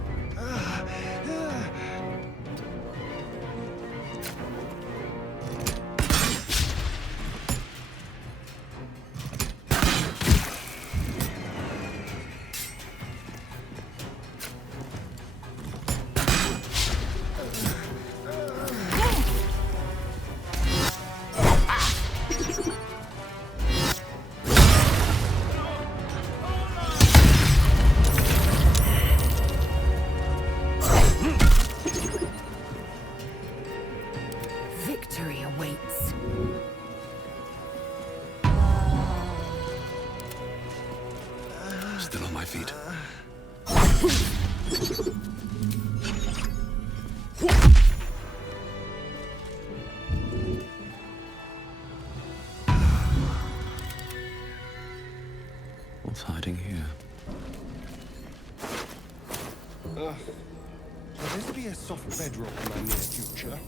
Victory awaits. Still on my feet. What's hiding here? Will this be a soft bedrock in my near future?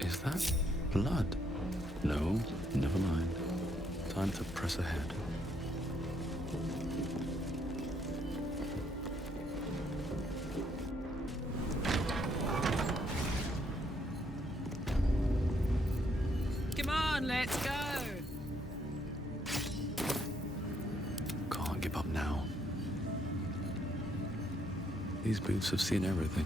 Is that blood? No, never mind. Time to press ahead. Come on, let's go. Can't give up now. These boots have seen everything.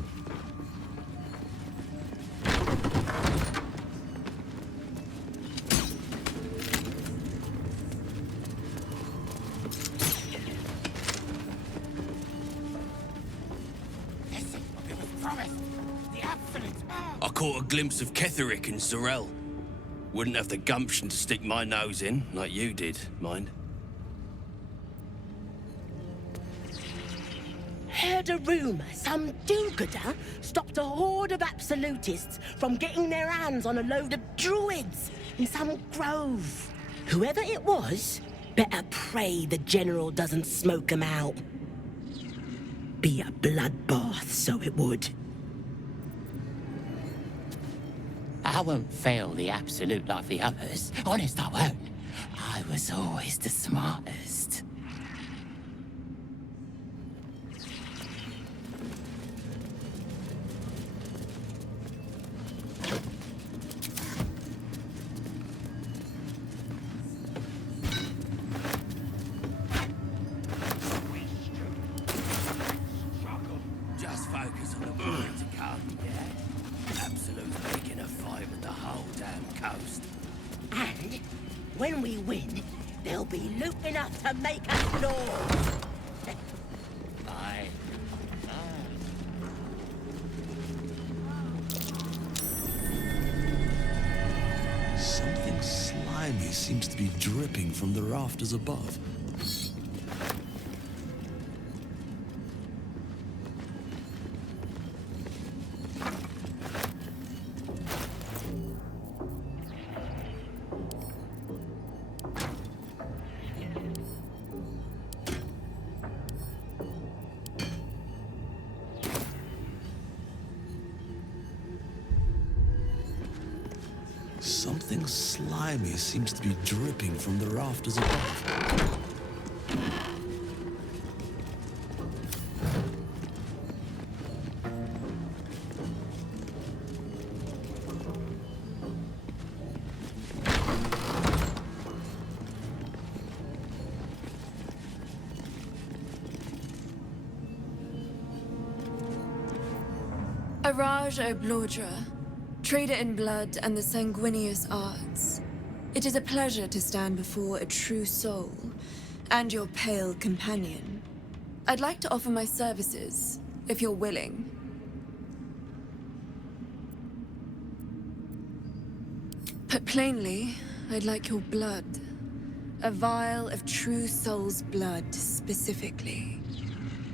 I caught a glimpse of Ketheric and Sorel. Wouldn't have the gumption to stick my nose in, like you did, mind. Heard a rumor some do-gooder stopped a horde of absolutists from getting their hands on a load of druids in some grove. Whoever it was, better pray the general doesn't smoke 'em out. Be a bloodbath, so it would. I won't fail the absolute like the others. Honest, I won't. I was always the smartest. Just focus on the point to come, yeah? Absolute's making a fight with the whole damn coast. And when we win, there'll be loot enough to make us lords. Aye. Something slimy seems to be dripping from the rafters above. Something slimy seems to be dripping from the rafters above. Araj Oblodra, trader in blood and the sanguineous arts. It is a pleasure to stand before a true soul, and your pale companion. I'd like to offer my services, if you're willing. Put plainly, I'd like your blood. A vial of true soul's blood, specifically.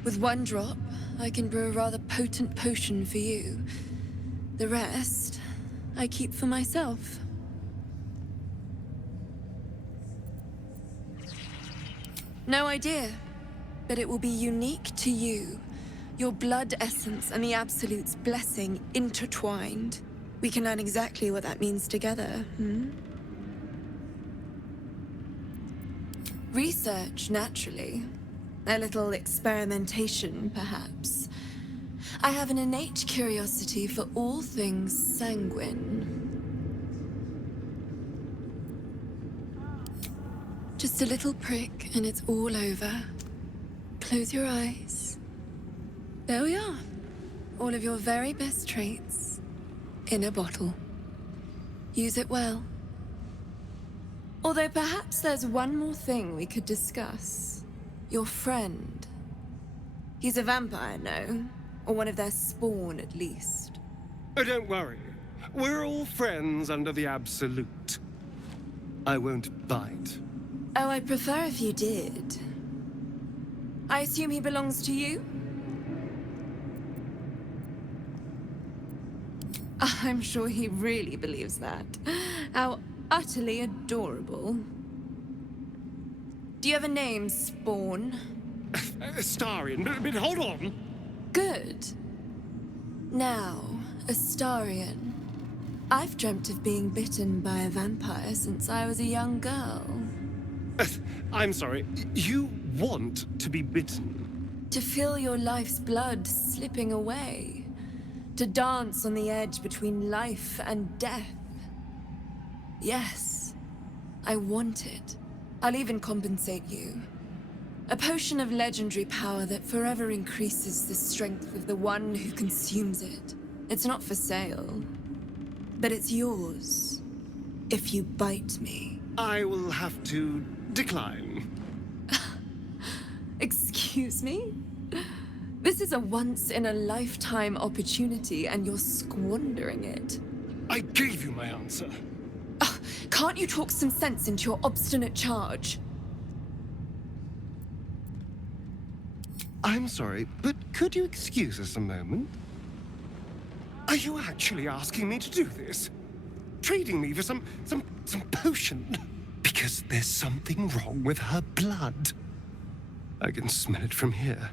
With one drop, I can brew a rather potent potion for you. The rest, I keep for myself. No idea, but it will be unique to you. Your blood essence and the Absolute's blessing intertwined. We can learn exactly what that means together, Research, naturally. A little experimentation, perhaps. I have an innate curiosity for all things sanguine. Just a little prick and it's all over. Close your eyes. There we are. All of your very best traits in a bottle. Use it well. Although perhaps there's one more thing we could discuss. Your friend. He's a vampire, no? Or one of their spawn, at least. Oh, don't worry. We're all friends under the Absolute. I won't bite. Oh, I'd prefer if you did. I assume he belongs to you? I'm sure he really believes that. How utterly adorable. Do you have a name, Spawn? Astarion, but hold on. Good. Now, Astarion. I've dreamt of being bitten by a vampire since I was a young girl. I'm sorry, you want to be bitten? To feel your life's blood slipping away. To dance on the edge between life and death. Yes, I want it. I'll even compensate you. A potion of legendary power that forever increases the strength of the one who consumes it. It's not for sale, but it's yours, if you bite me. I will have to decline. Excuse me? This is a once-in-a-lifetime opportunity, and you're squandering it. I gave you my answer. Can't you talk some sense into your obstinate charge? I'm sorry, but could you excuse us a moment? Are you actually asking me to do this? Trading me for some potion? Because there's something wrong with her blood. I can smell it from here.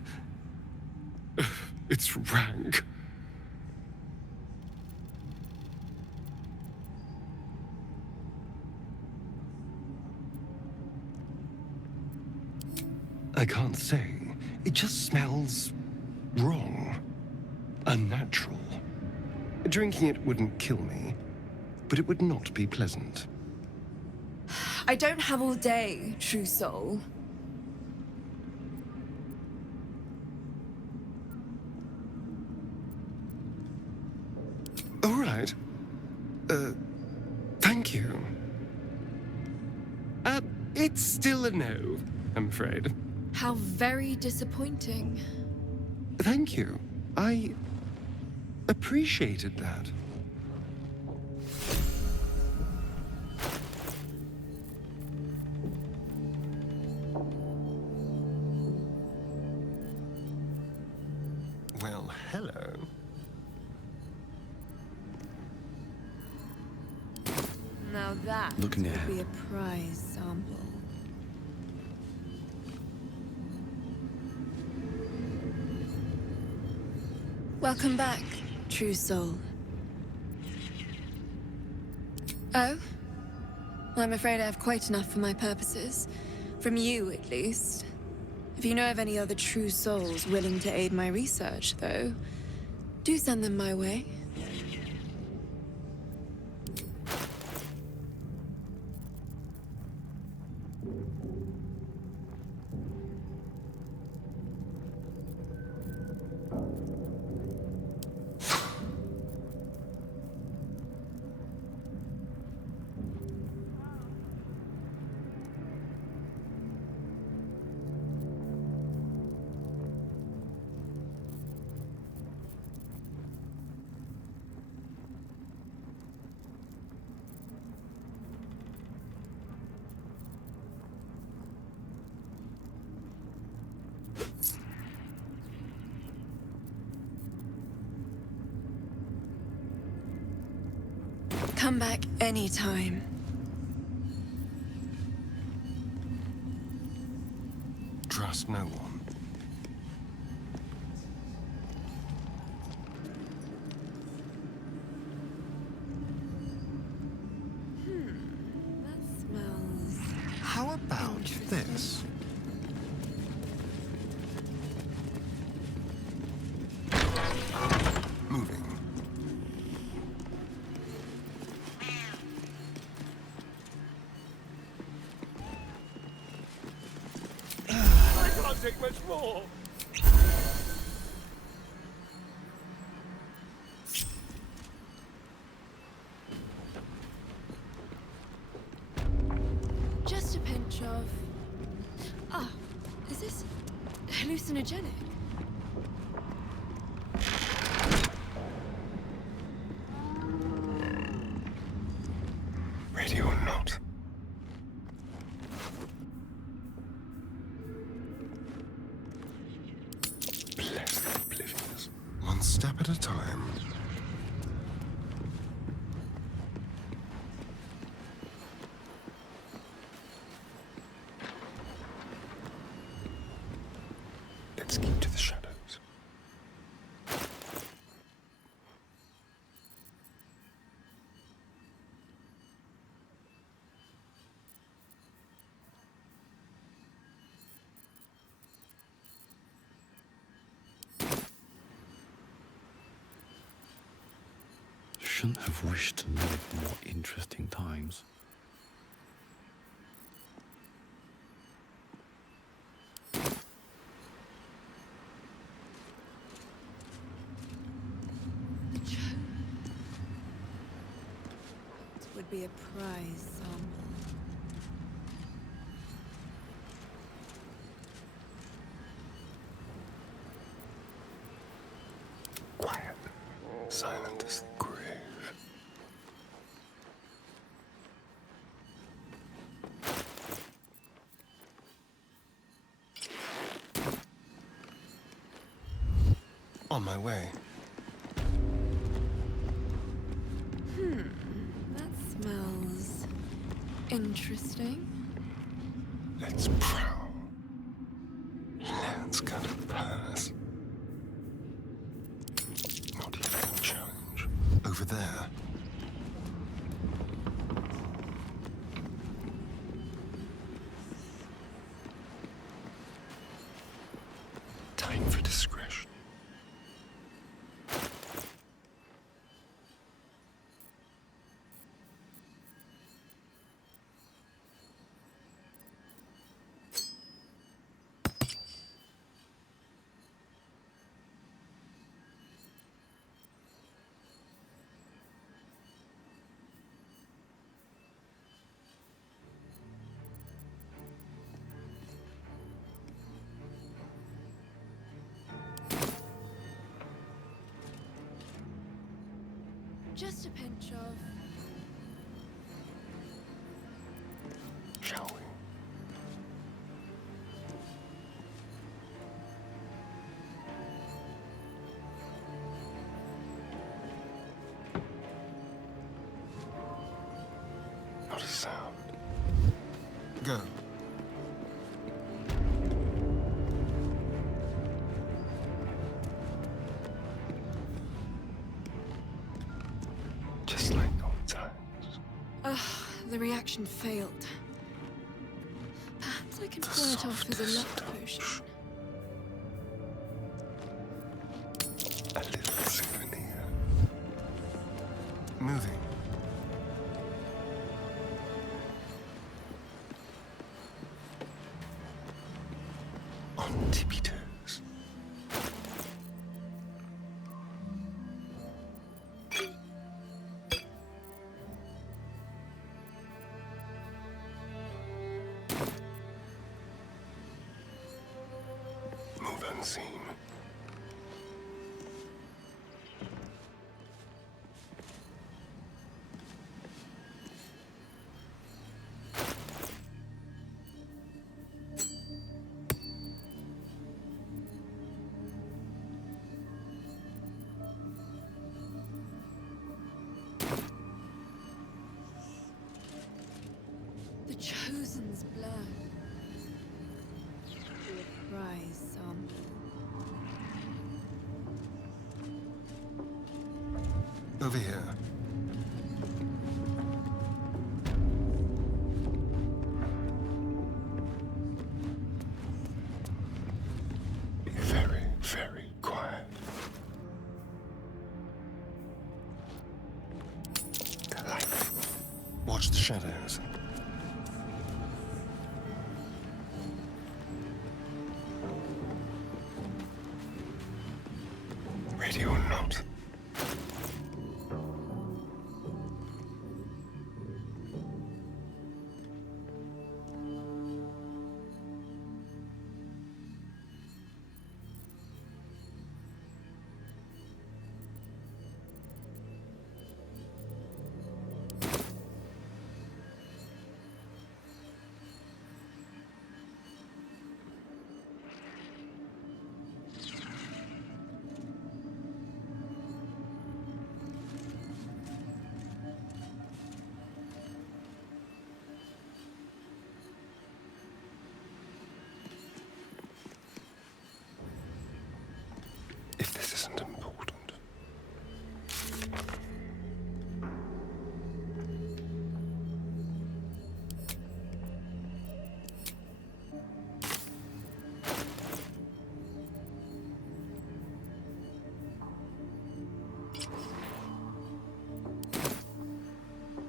It's rank. I can't say. It just smells wrong. Unnatural. Drinking it wouldn't kill me, but it would not be pleasant. I don't have all day, true soul. All right. Thank you. It's still a no, I'm afraid. How very disappointing. Thank you. I appreciated that. Well, hello. Now that Looking would ahead. be a prize sample. Welcome back, true soul. Oh? Well, I'm afraid I have quite enough for my purposes. From you, at least. If you know of any other true souls willing to aid my research, though, do send them my way. Come back anytime. Trust no one. That smells... How about this? Moving. I can't take much more. Just a pinch of... Ah, is this hallucinogenic? Ready or not. Bless the oblivious. One step at a time. Let's keep to the shadows. Shouldn't have wished to live more interesting times. It would be a prize sample. Quiet. Silent as the grave. On my way. That smells... interesting. Let's prowl. Lann's gonna pass. Not even a challenge. Over there. Time for discretion. Just a pinch of... Shall we? Not a sound. Go. Just like old times. Ugh, the reaction failed. Perhaps I can pull it off as a luck potion. A little souvenir. Moving. On tippy toes. Move unseen. Chosen's blood. The prize sample. Over here. Be very, very quiet. Delightful. Watch the shadows. Ready or not. If this isn't important.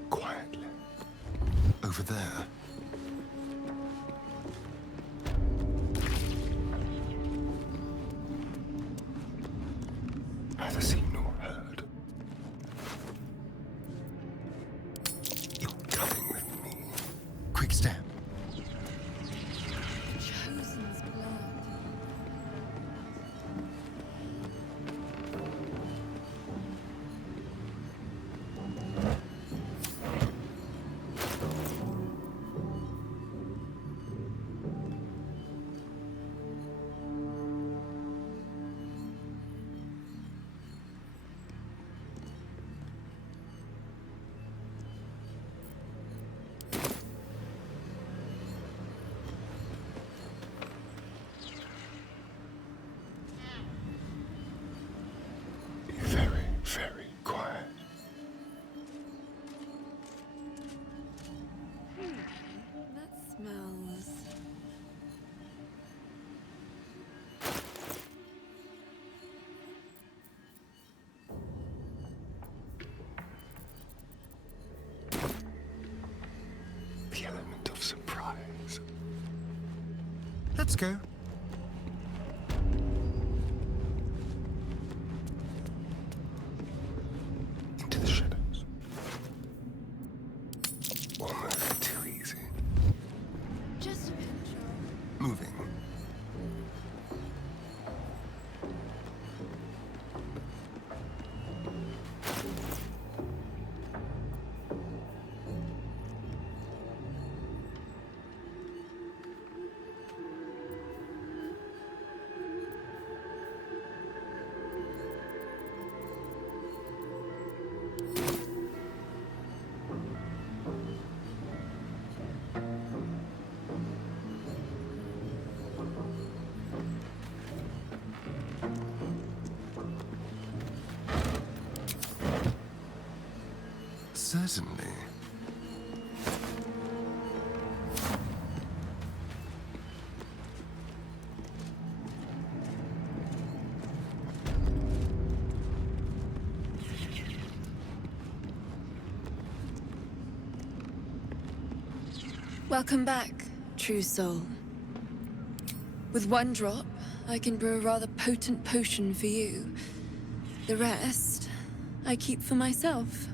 Quietly. Over there. Neither seen nor heard. You're coming with me. Quick step. Chosen's blood. Be very, very quiet. That smells. The element of surprise. Let's go. Into the shadows. Almost too easy. Just a pinch of. Moving. Certainly. Welcome back, true soul. With one drop, I can brew a rather potent potion for you. The rest, I keep for myself.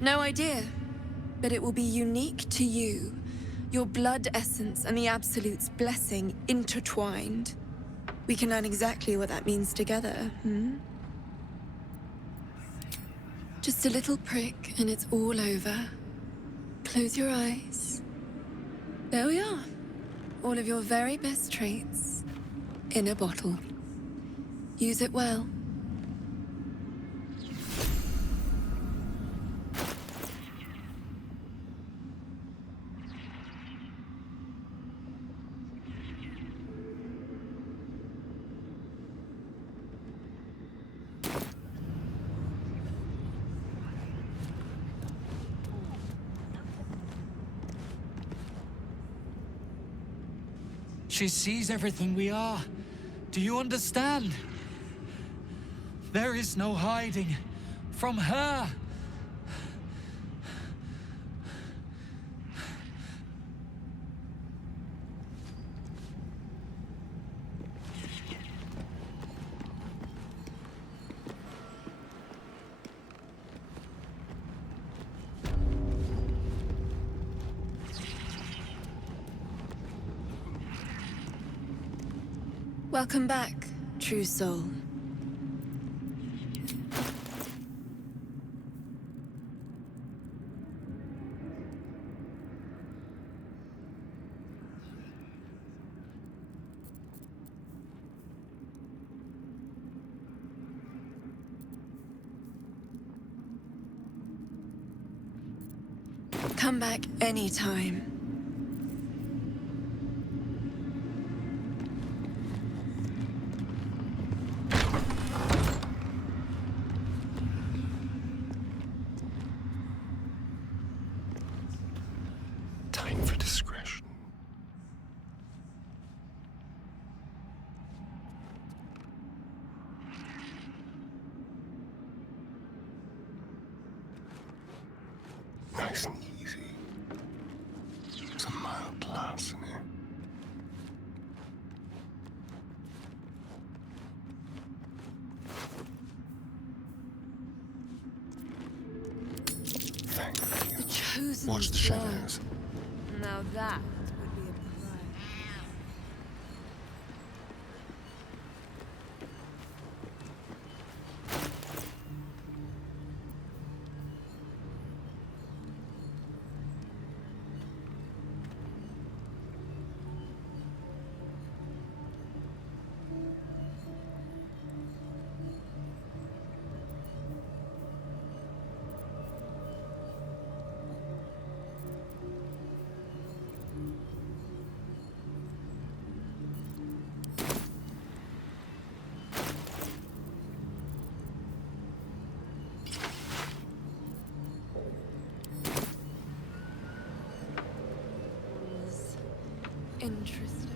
No idea, but it will be unique to you. Your blood essence and the Absolute's blessing intertwined. We can learn exactly what that means together, Just a little prick and it's all over. Close your eyes. There we are. All of your very best traits in a bottle. Use it well. She sees everything we are. Do you understand? There is no hiding from her. Welcome back, true soul. Come back anytime. Time for discretion. Nice and easy. Some mild class in here. Thank you. The chosen Watch the blood. shadows. Now that would be a prize. Interesting.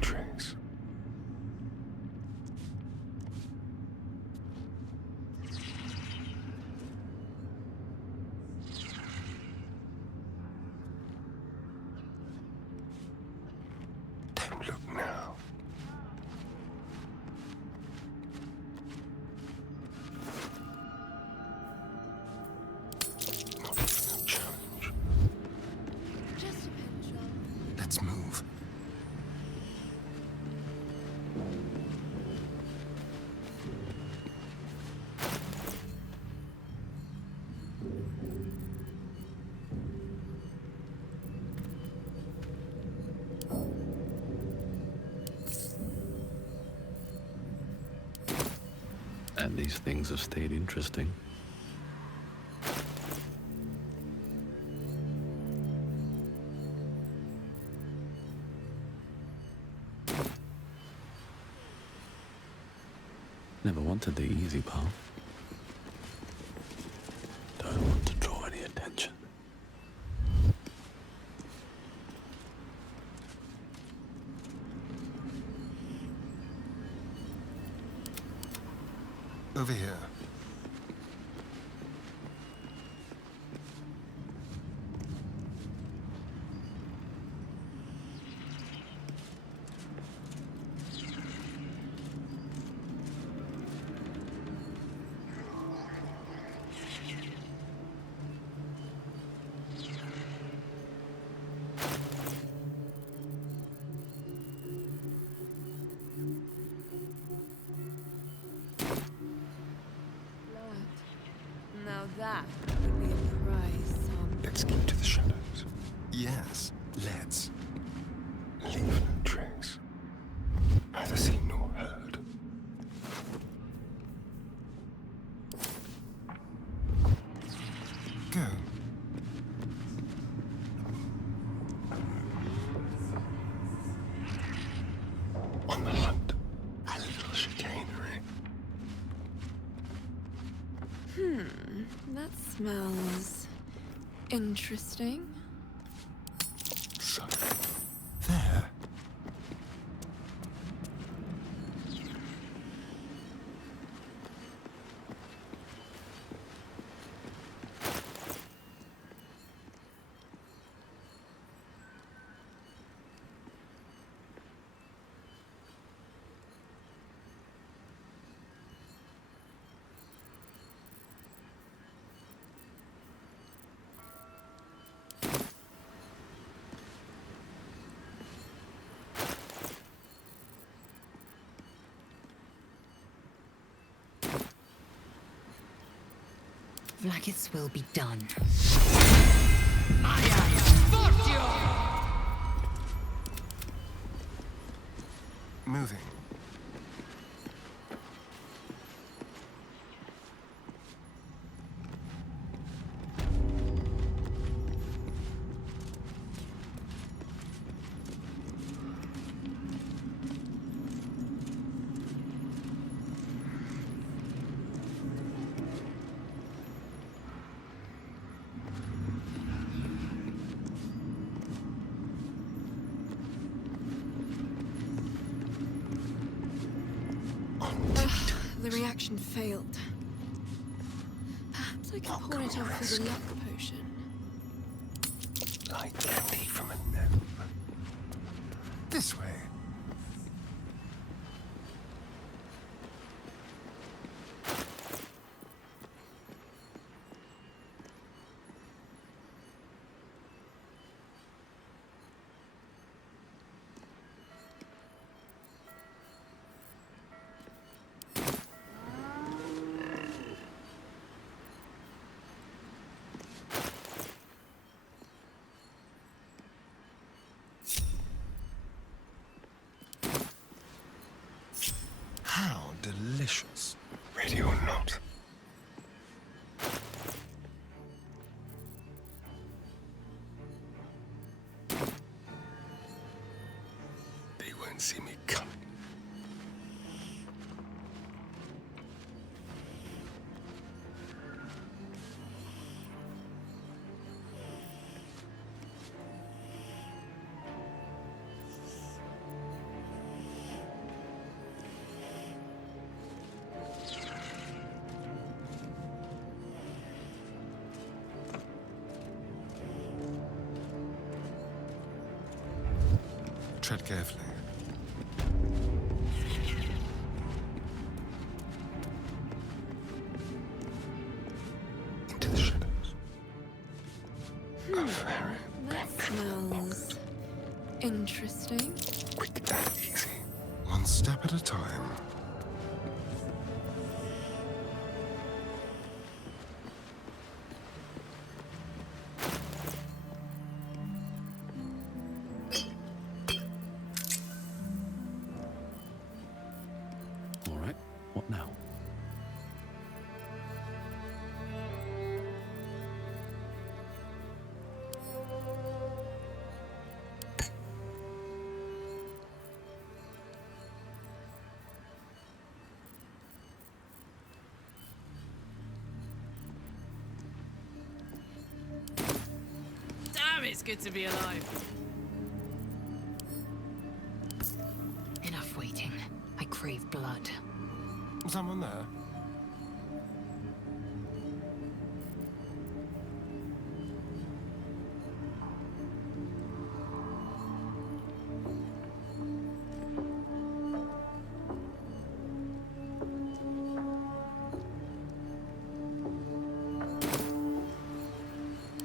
Trace. Don't look now. Not even a challenge. Just a pinch of. Let's move. And these things have stayed interesting. Never wanted the easy path. Don't want to draw any attention. Over here. Now that would be a prize, Let's keep to the shadows. Yes, let's. Leave no trace. Neither seen nor heard. That smells interesting. So, there. Vlaakith's will be done. Moving. The reaction failed. Perhaps I can pawn it off with a luck potion. Like candy from a gnome. This way. How delicious. Ready or not. They won't see me coming. Tread carefully. Into the shadows. That smells interesting. Quick and easy. One step at a time. All right, what now? Damn, it's good to be alive. Enough waiting. I crave blood. Someone there?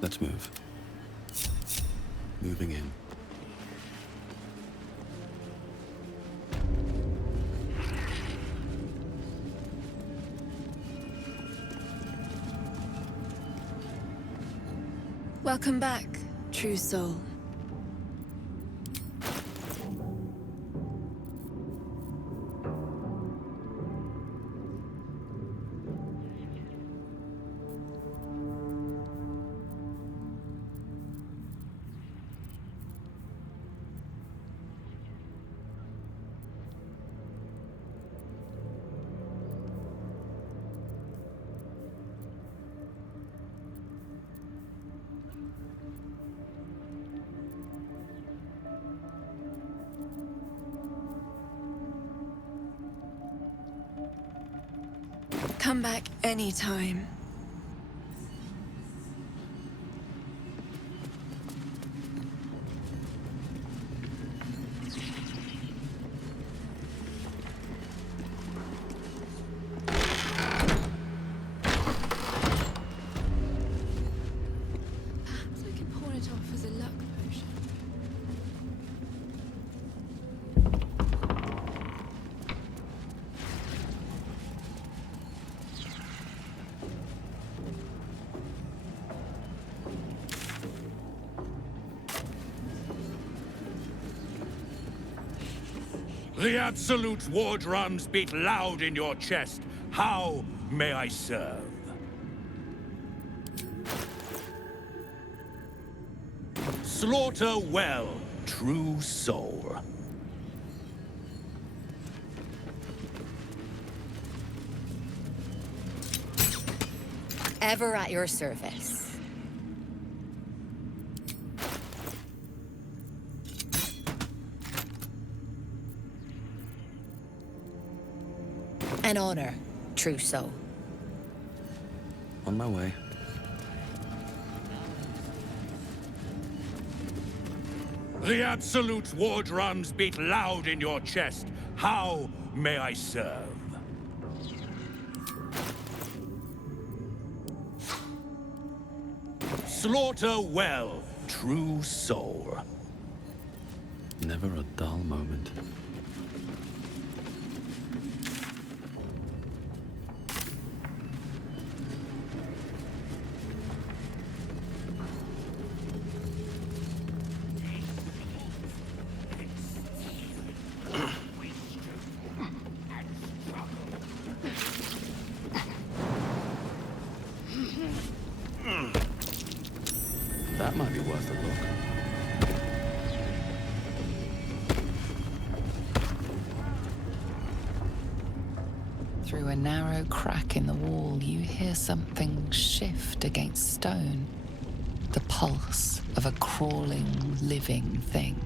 Let's move. Moving in. Welcome back, true soul. Come back anytime. The Absolute's war drums beat loud in your chest. How may I serve? Slaughter well, true soul. Ever at your service. An honor, true soul. On my way. The Absolute's war drums beat loud in your chest. How may I serve? Slaughter well, true soul. Never a dull moment. That might be worth a look. Through a narrow crack in the wall, you hear something shift against stone. The pulse of a crawling, living thing.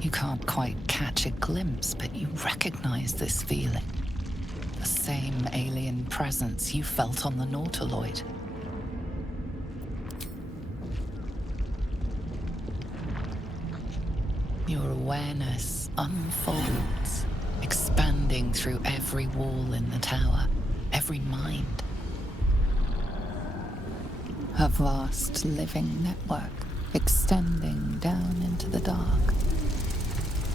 You can't quite catch a glimpse, but you recognize this feeling. The same alien presence you felt on the Nautiloid. Your awareness unfolds, expanding through every wall in the tower, every mind. A vast living network extending down into the dark,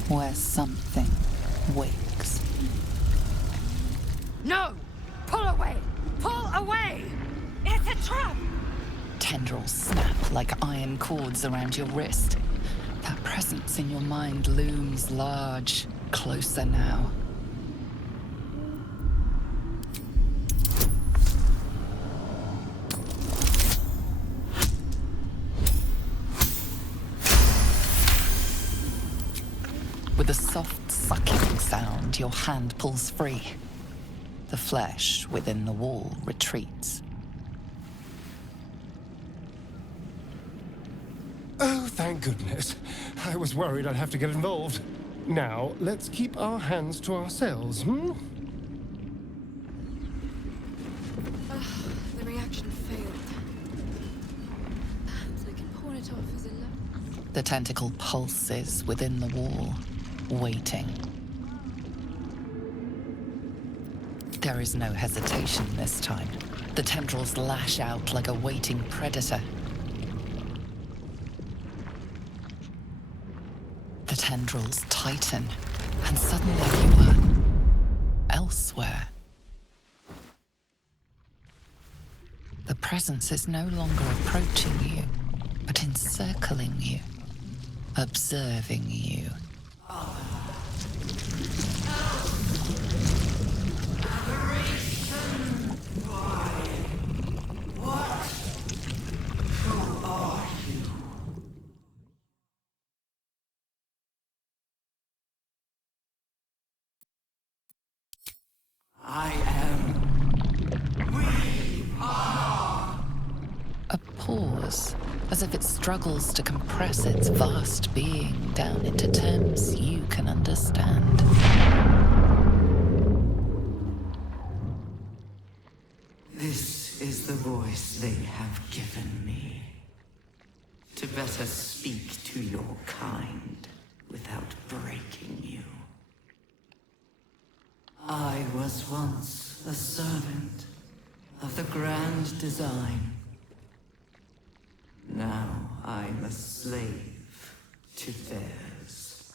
where something wakes. No! Pull away! Pull away! It's a trap! Tendrils snap like iron cords around your wrist. That presence in your mind looms large, closer now. With a soft sucking sound, your hand pulls free. The flesh within the wall retreats. Oh, thank goodness. I was worried I'd have to get involved. Now, let's keep our hands to ourselves, hmm? The reaction failed. Perhaps I can pawn it off as a luck. The tentacle pulses within the wall, waiting. There is no hesitation this time. The tendrils lash out like a waiting predator. The tendrils tighten, and suddenly you are elsewhere. The presence is no longer approaching you, but encircling you, observing you. I am. We are. A pause, as if it struggles to compress its vast being down into terms you can understand. This is the voice they have given me. To better speak to your kind without breaking you. I was once a servant of the grand design. Now I'm a slave to theirs.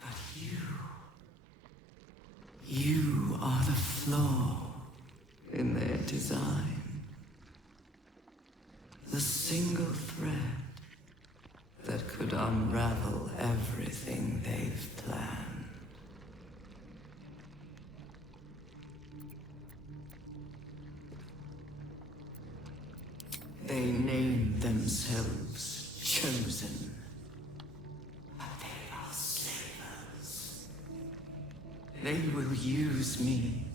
But you are the flaw in their design. The single thread that could unravel everything they've planned. They named themselves Chosen, but they are slavers. They will use me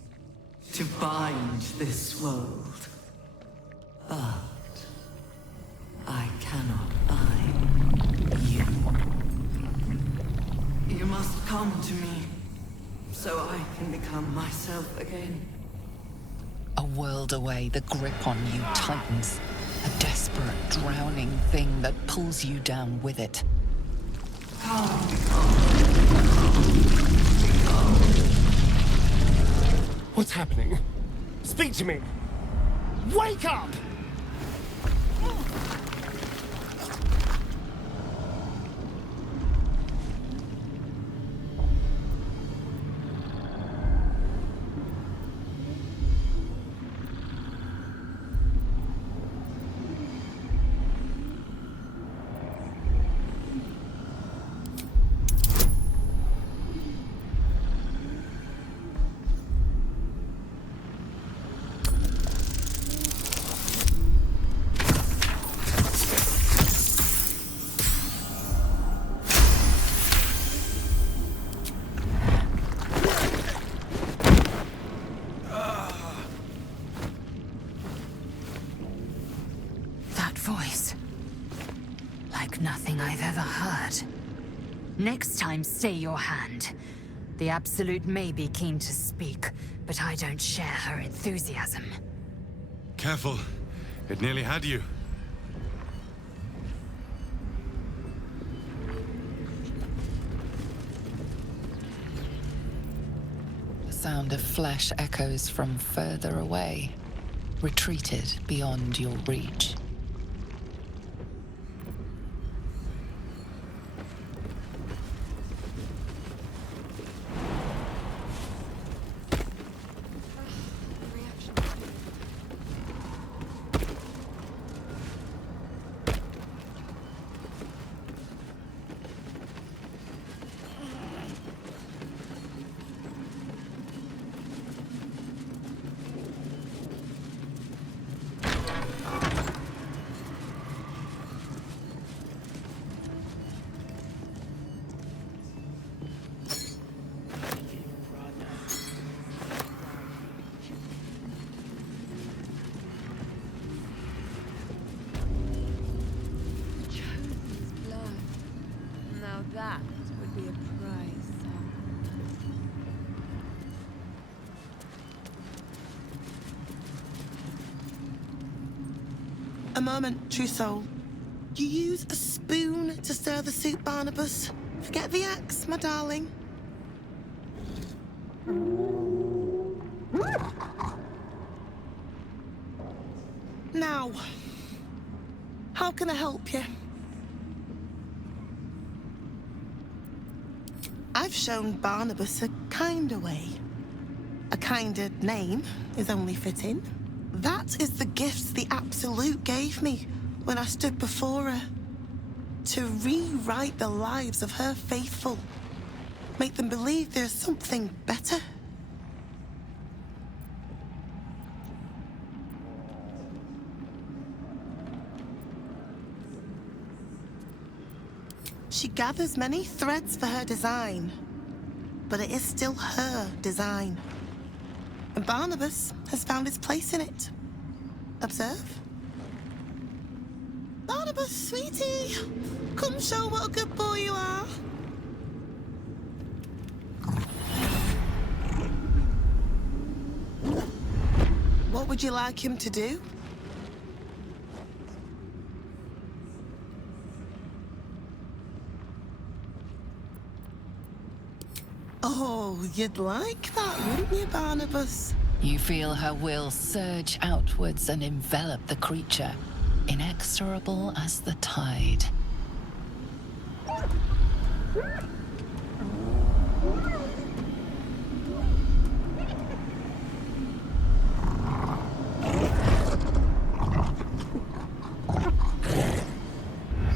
to bind this world. But I cannot bind you. You must come to me, so I can become myself again. A world away, the grip on you tightens. A desperate, drowning thing that pulls you down with it. What's happening? Speak to me! Wake up! Next time, stay your hand. The Absolute may be keen to speak, but I don't share her enthusiasm. Careful. It nearly had you. The sound of flesh echoes from further away, retreated beyond your reach. That would be a prize. A moment, true soul. You use a spoon to stir the soup, Barnabus. Forget the axe, my darling. Now, how can I help you? I've shown Barnabus a kinder way. A kinder name is only fitting. That is the gift the Absolute gave me when I stood before her. To rewrite the lives of her faithful. Make them believe there's something better. She gathers many threads for her design. but it is still her design. And Barnabus has found his place in it. Observe. Barnabus, sweetie, come show what a good boy you are. What would you like him to do? Oh, you'd like that, wouldn't you, Barnabus? You feel her will surge outwards and envelop the creature, inexorable as the tide.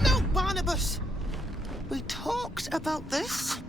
No, Barnabus! We talked about this.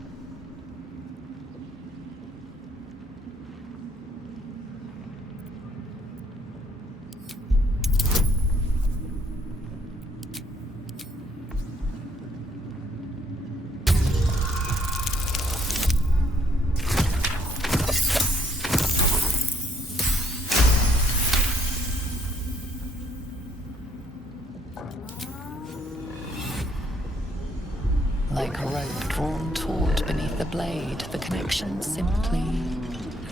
Like a rope drawn taut beneath the blade, the connection simply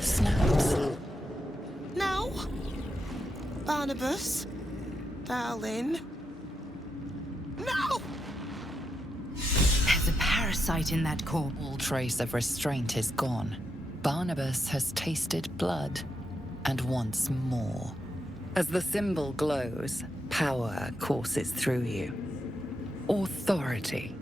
snaps. No. Barnabus, darling. No! There's a parasite in that corpse. All trace of restraint is gone. Barnabus has tasted blood, and wants more. As the symbol glows, power courses through you. Authority.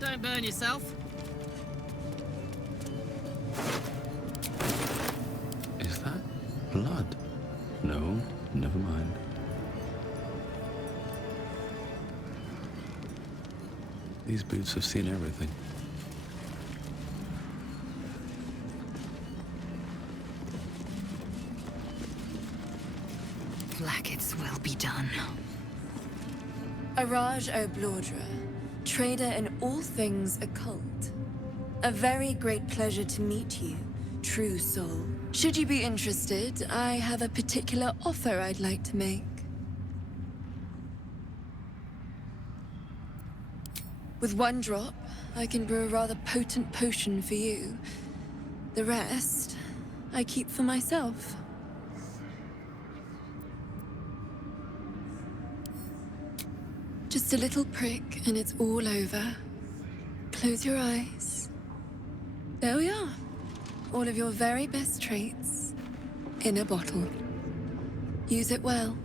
Don't burn yourself. Is that blood? No, never mind. These boots have seen everything. Blackets will be done. Araj Oblodra, trader in all things occult. A very great pleasure to meet you, true soul. Should you be interested, I have a particular offer I'd like to make. With one drop, I can brew a rather potent potion for you. The rest, I keep for myself. Just a little prick and it's all over. Close your eyes. There we are. All of your very best traits in a bottle. Use it well.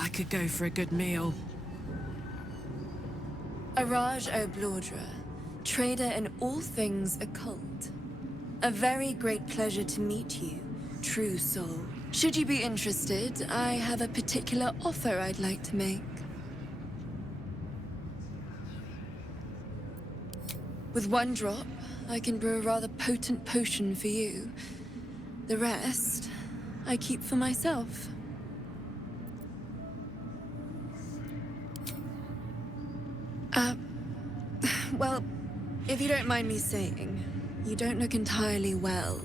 I could go for a good meal. Araj Oblodra, trader in all things occult. A very great pleasure to meet you, true soul. Should you be interested, I have a particular offer I'd like to make. With one drop, I can brew a rather potent potion for you. The rest, I keep for myself. Well, if you don't mind me saying, you don't look entirely well.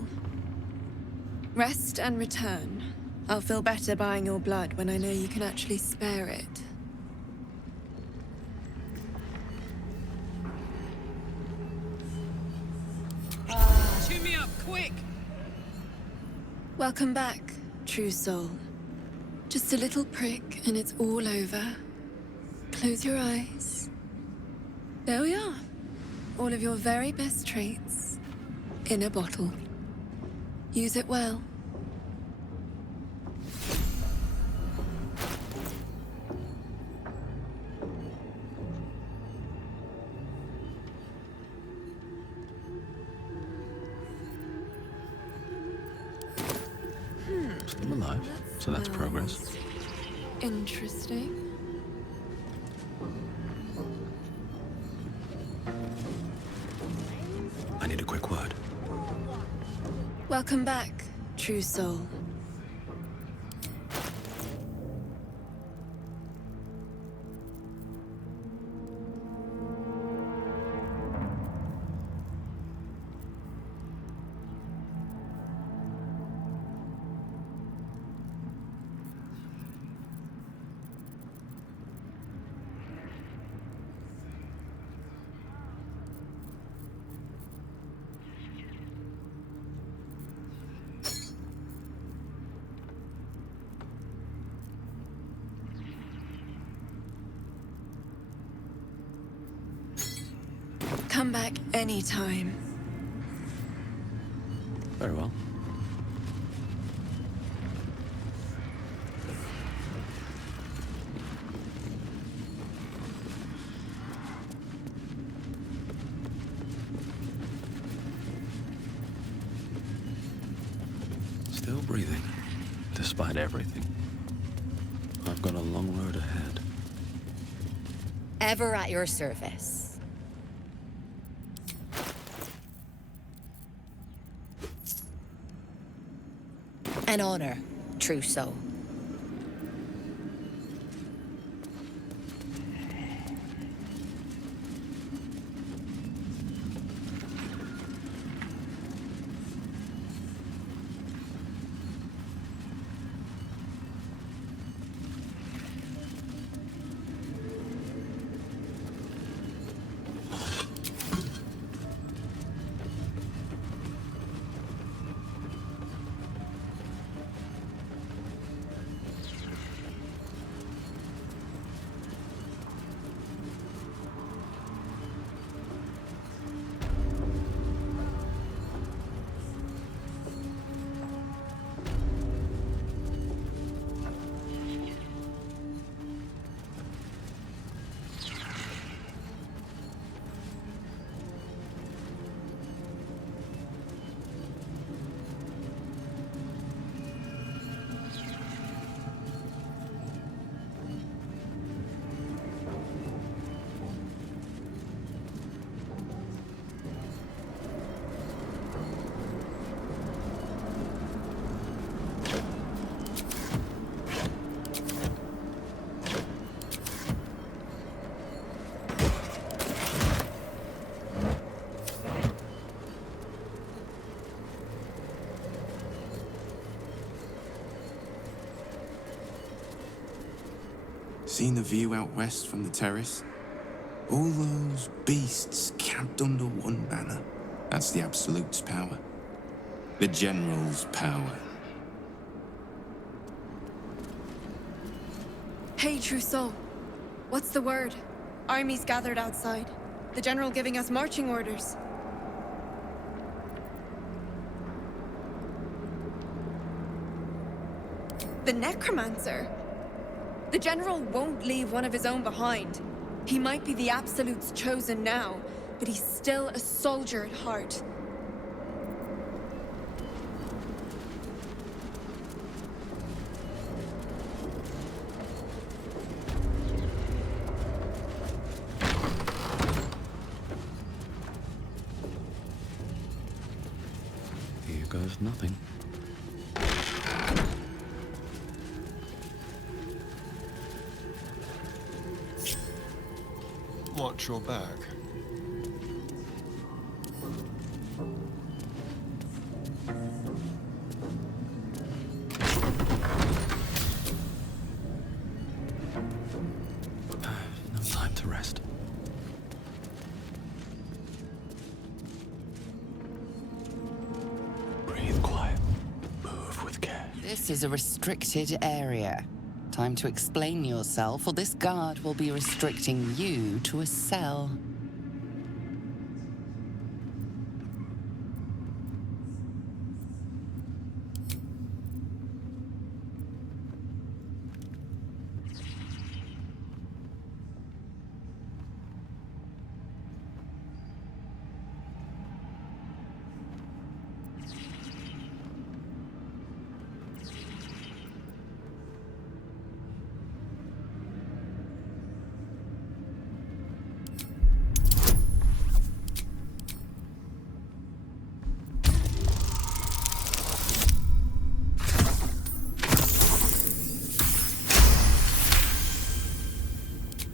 Rest and return. I'll feel better buying your blood when I know you can actually spare it. Chew me up, quick! Welcome back, true soul. Just a little prick and it's all over. Close your eyes. There we are. All of your very best traits in a bottle. Use it well. Still alive, so that's progress. Interesting. I need a quick word. Welcome back, true soul. Come back anytime. Very well. Still breathing, despite everything. I've got a long road ahead. Ever at your service. An honor, true soul. Seen the view out west from the terrace? All those beasts camped under one banner. That's the Absolute's power. The General's power. Hey, true soul. What's the word? Armies gathered outside. The general giving us marching orders. The necromancer? The general won't leave one of his own behind. He might be the Absolute's chosen now, but he's still a soldier at heart. Here goes nothing. Watch your back. No time to rest. Breathe quiet. Move with This is a restricted area. Time to explain yourself, or this guard will be restricting you to a cell.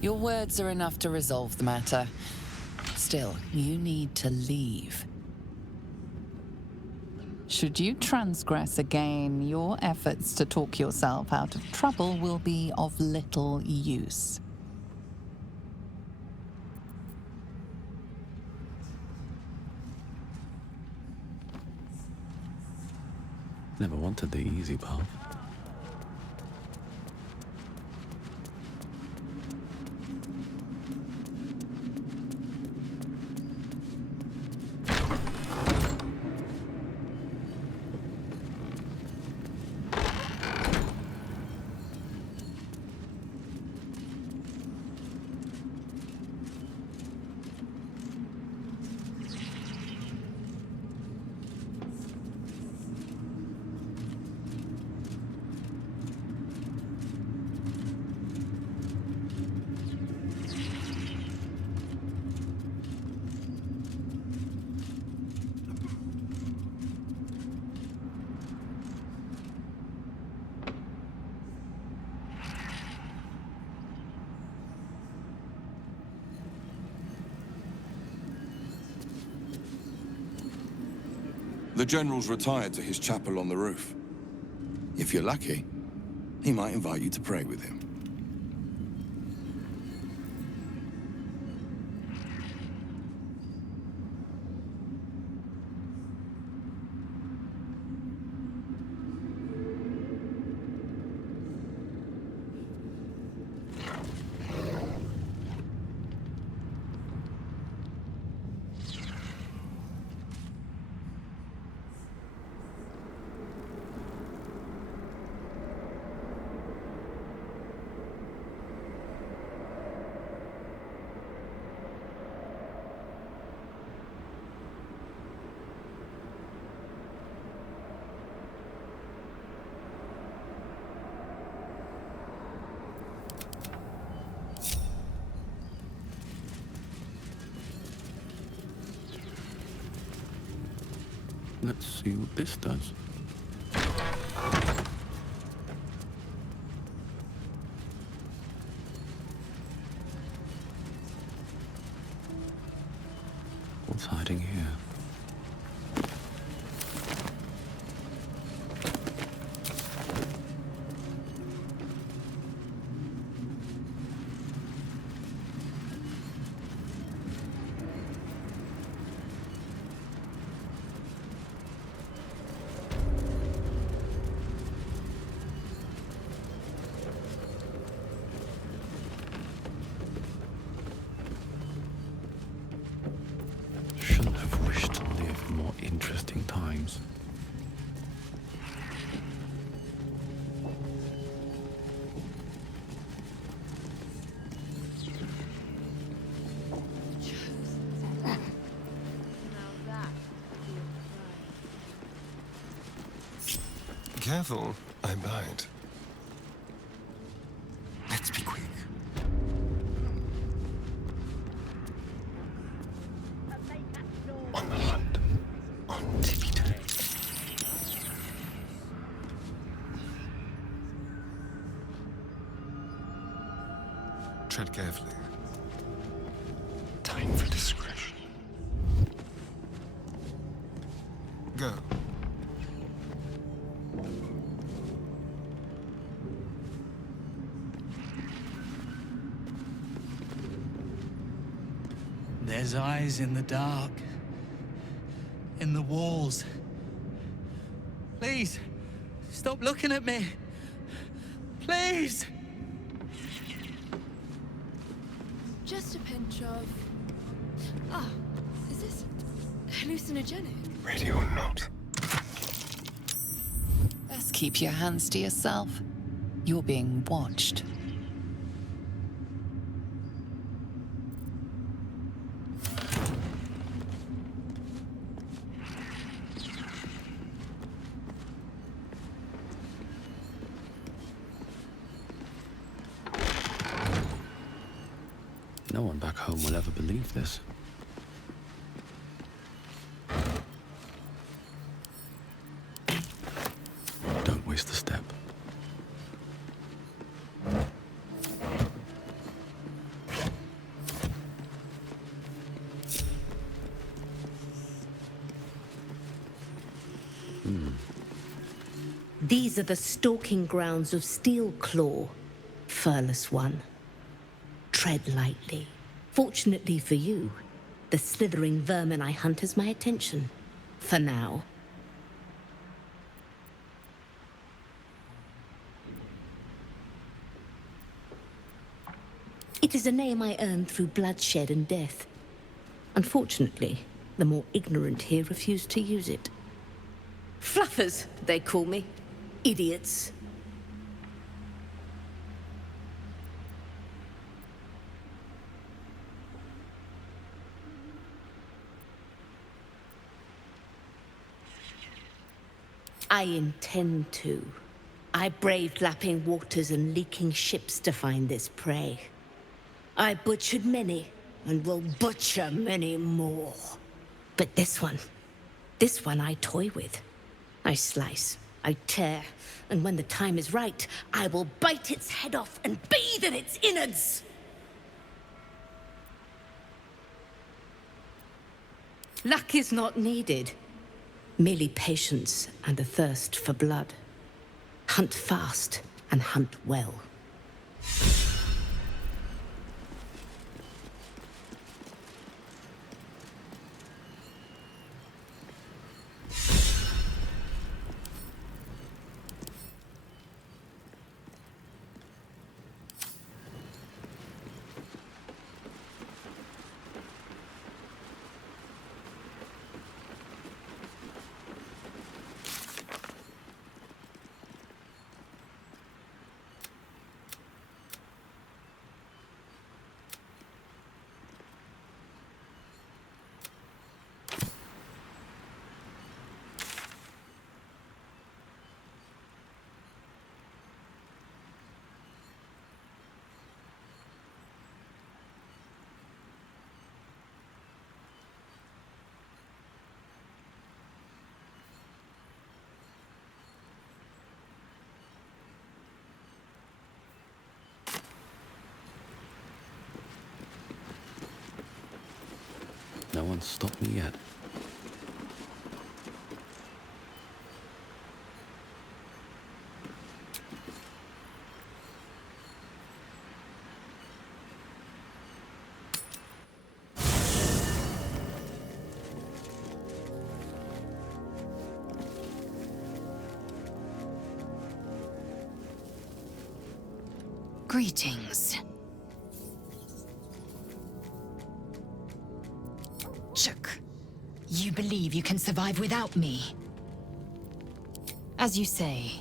Your words are enough to resolve the matter. Still, you need to leave. Should you transgress again, your efforts to talk yourself out of trouble will be of little use. Never wanted the easy path. The General's retired to his chapel on the roof. If you're lucky, he might invite you to pray with him. Let's see what this does. What's hiding here? Careful, I bite. Let's be quick. On the hunt. On tippy toes. Tread carefully. Time for discretion. Go. There's eyes in the dark. In the walls. Please, Stop looking at me. Please! Just a pinch of... Ah, is this hallucinogenic? Ready or not. Best keep your hands to yourself. You're being watched. No one back home will ever believe this. Don't waste the step. These are the stalking grounds of Steelclaw, furless one. Tread lightly. Fortunately for you, the slithering vermin I hunt has my attention. For now. It is a name I earned through bloodshed and death. Unfortunately, the more ignorant here refuse to use it. Fluffers, they call me. Idiots. I intend to. I braved lapping waters and leaking ships to find this prey. I butchered many, and will butcher many more. But this one I toy with. I slice, I tear, and when the time is right, I will bite its head off and bathe in its innards! Luck is not needed. Merely patience and a thirst for blood. Hunt fast and hunt well. No one's stopped me yet. Greetings. Chuck, you believe you can survive without me? As you say,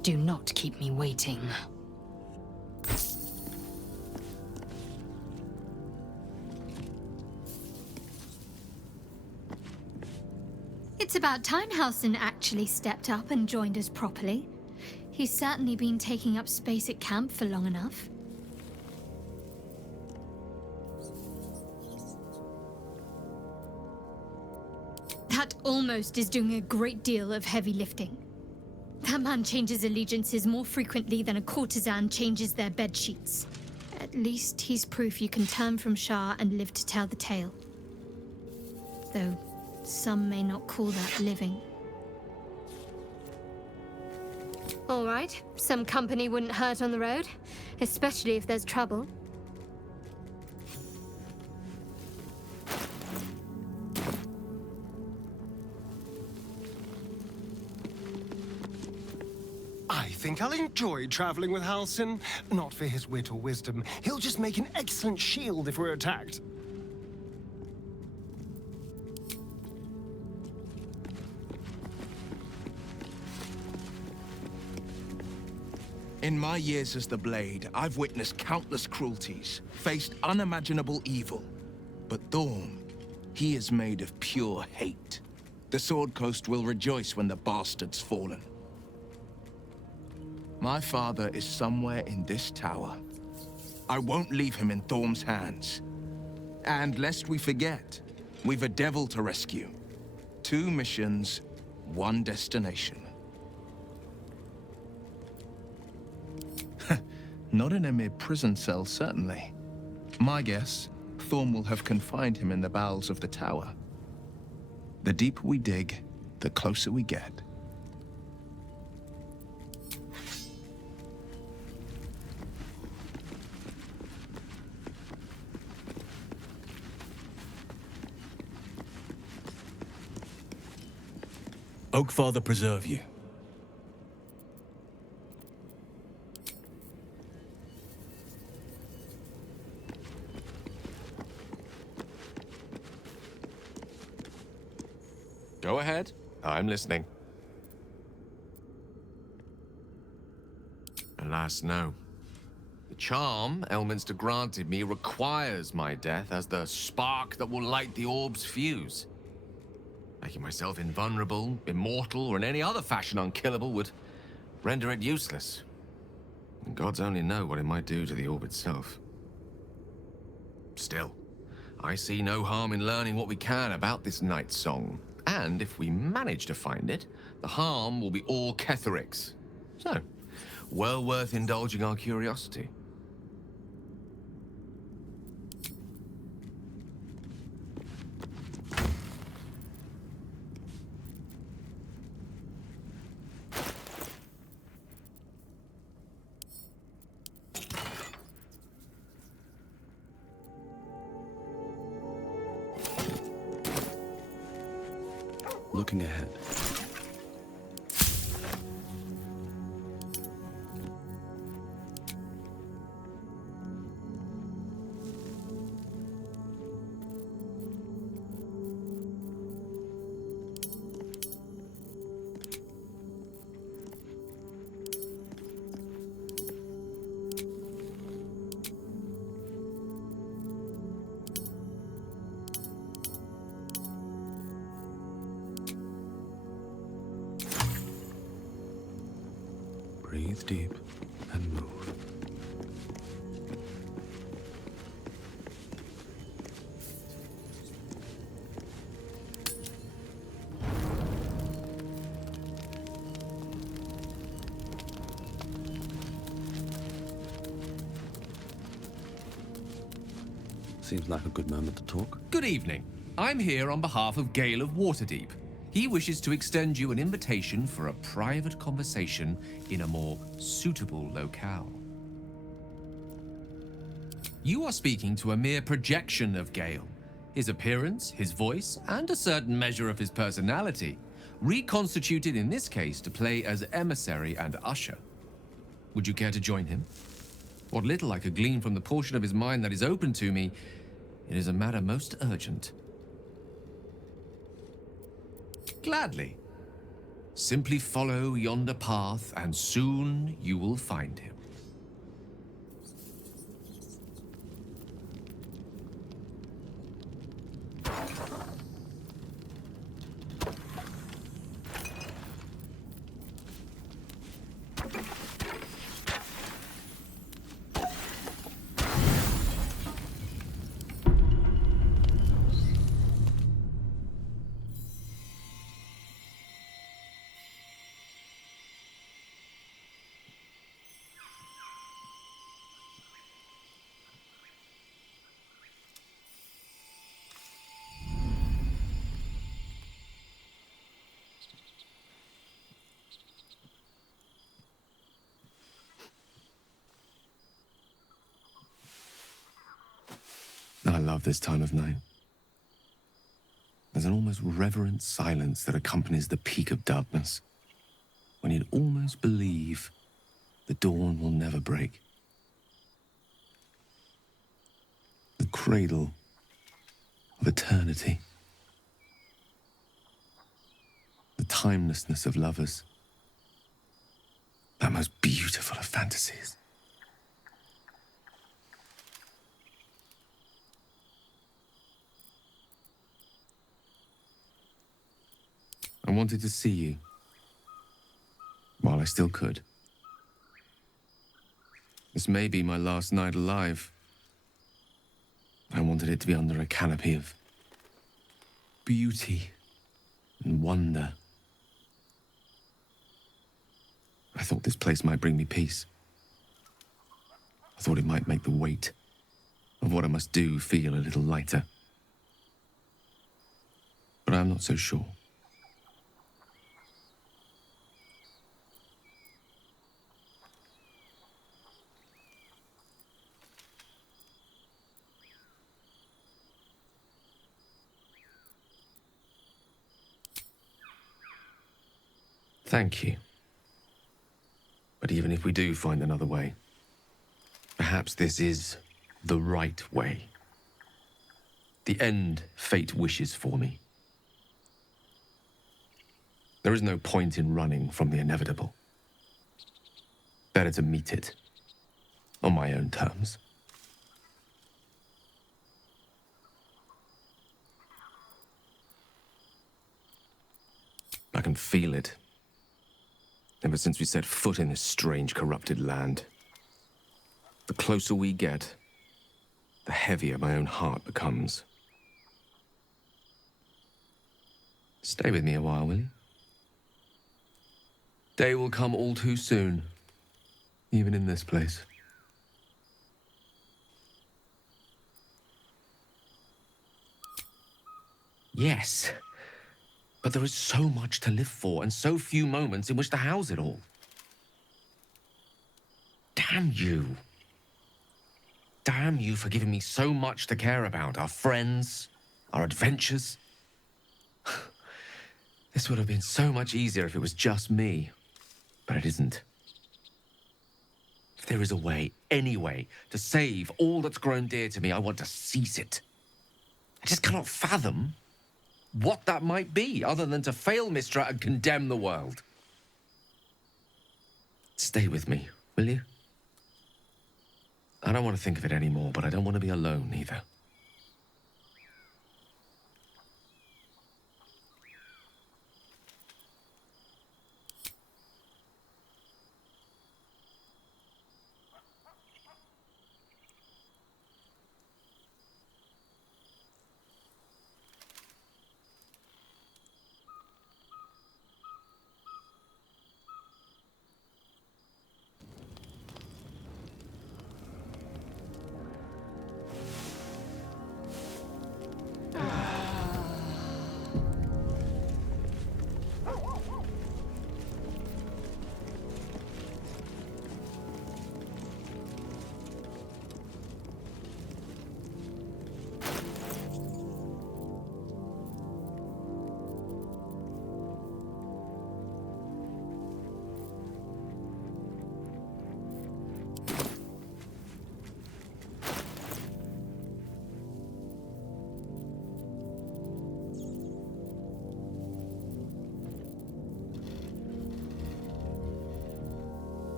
do not keep me waiting. It's about time Halsin actually stepped up and joined us properly. He's certainly been taking up space at camp for long enough. That almost is doing a great deal of heavy lifting. That man changes allegiances more frequently than a courtesan changes their bed sheets. At least he's proof you can turn from Shah and live to tell the tale. Though some may not call that living. All right, some company wouldn't hurt on the road, especially if there's trouble. I think I'll enjoy traveling with Halsin. Not for his wit or wisdom. He'll just make an excellent shield if we're attacked. In my years as the Blade, I've witnessed countless cruelties, faced unimaginable evil. But Thorm, he is made of pure hate. The Sword Coast will rejoice when the bastard's fallen. My father is somewhere in this tower. I won't leave him in Thorm's hands. And lest we forget, we've a devil to rescue. 2 missions, 1 destination. Not in a mere prison cell, certainly. My guess, Thorm will have confined him in the bowels of the tower. The deeper we dig, the closer we get. Oakfather preserve you. Go ahead. I'm listening. Alas, no. The charm Elminster granted me requires my death as the spark that will light the orb's fuse. Making myself invulnerable, immortal, or in any other fashion unkillable would render it useless. And gods only know what it might do to the orb itself. Still, I see no harm in learning what we can about this night song. And if we manage to find it, the harm will be all Ketheric's. So, well worth indulging our curiosity. Looking ahead. Breathe deep and move. Seems like a good moment to talk. Good evening. I'm here on behalf of Gale of Waterdeep. He wishes to extend you an invitation for a private conversation in a more suitable locale. You are speaking to a mere projection of Gale. His appearance, his voice, and a certain measure of his personality, reconstituted in this case to play as emissary and usher. Would you care to join him? What little I could glean from the portion of his mind that is open to me, it is a matter most urgent. Gladly. Simply follow yonder path, and soon you will find him. I love this time of night. There's an almost reverent silence that accompanies the peak of darkness. when you'd almost believe the dawn will never break. The cradle of eternity. The timelessness of lovers. That most beautiful of fantasies. I wanted to see you while I still could. This may be my last night alive. I wanted it to be under a canopy of beauty and wonder. I thought this place might bring me peace. I thought it might make the weight of what I must do feel a little lighter. But I'm not so sure. Thank you. But even if we do find another way, perhaps this is the right way. The end fate wishes for me. There is no point in running from the inevitable. Better to meet it on my own terms. I can feel it. Ever since we set foot in this strange, corrupted land. The closer we get, the heavier my own heart becomes. Stay with me a while, will you? Day will come all too soon, even in this place. Yes. But there is so much to live for, and so few moments in which to house it all. Damn you. Damn you for giving me so much to care about. Our friends, our adventures. This would have been so much easier if it was just me. But it isn't. If there is a way, any way, to save all that's grown dear to me, I want to seize it. I just cannot fathom what that might be, other than to fail Mistra and condemn the world. Stay with me, will you? I don't want to think of it anymore, but I don't want to be alone either.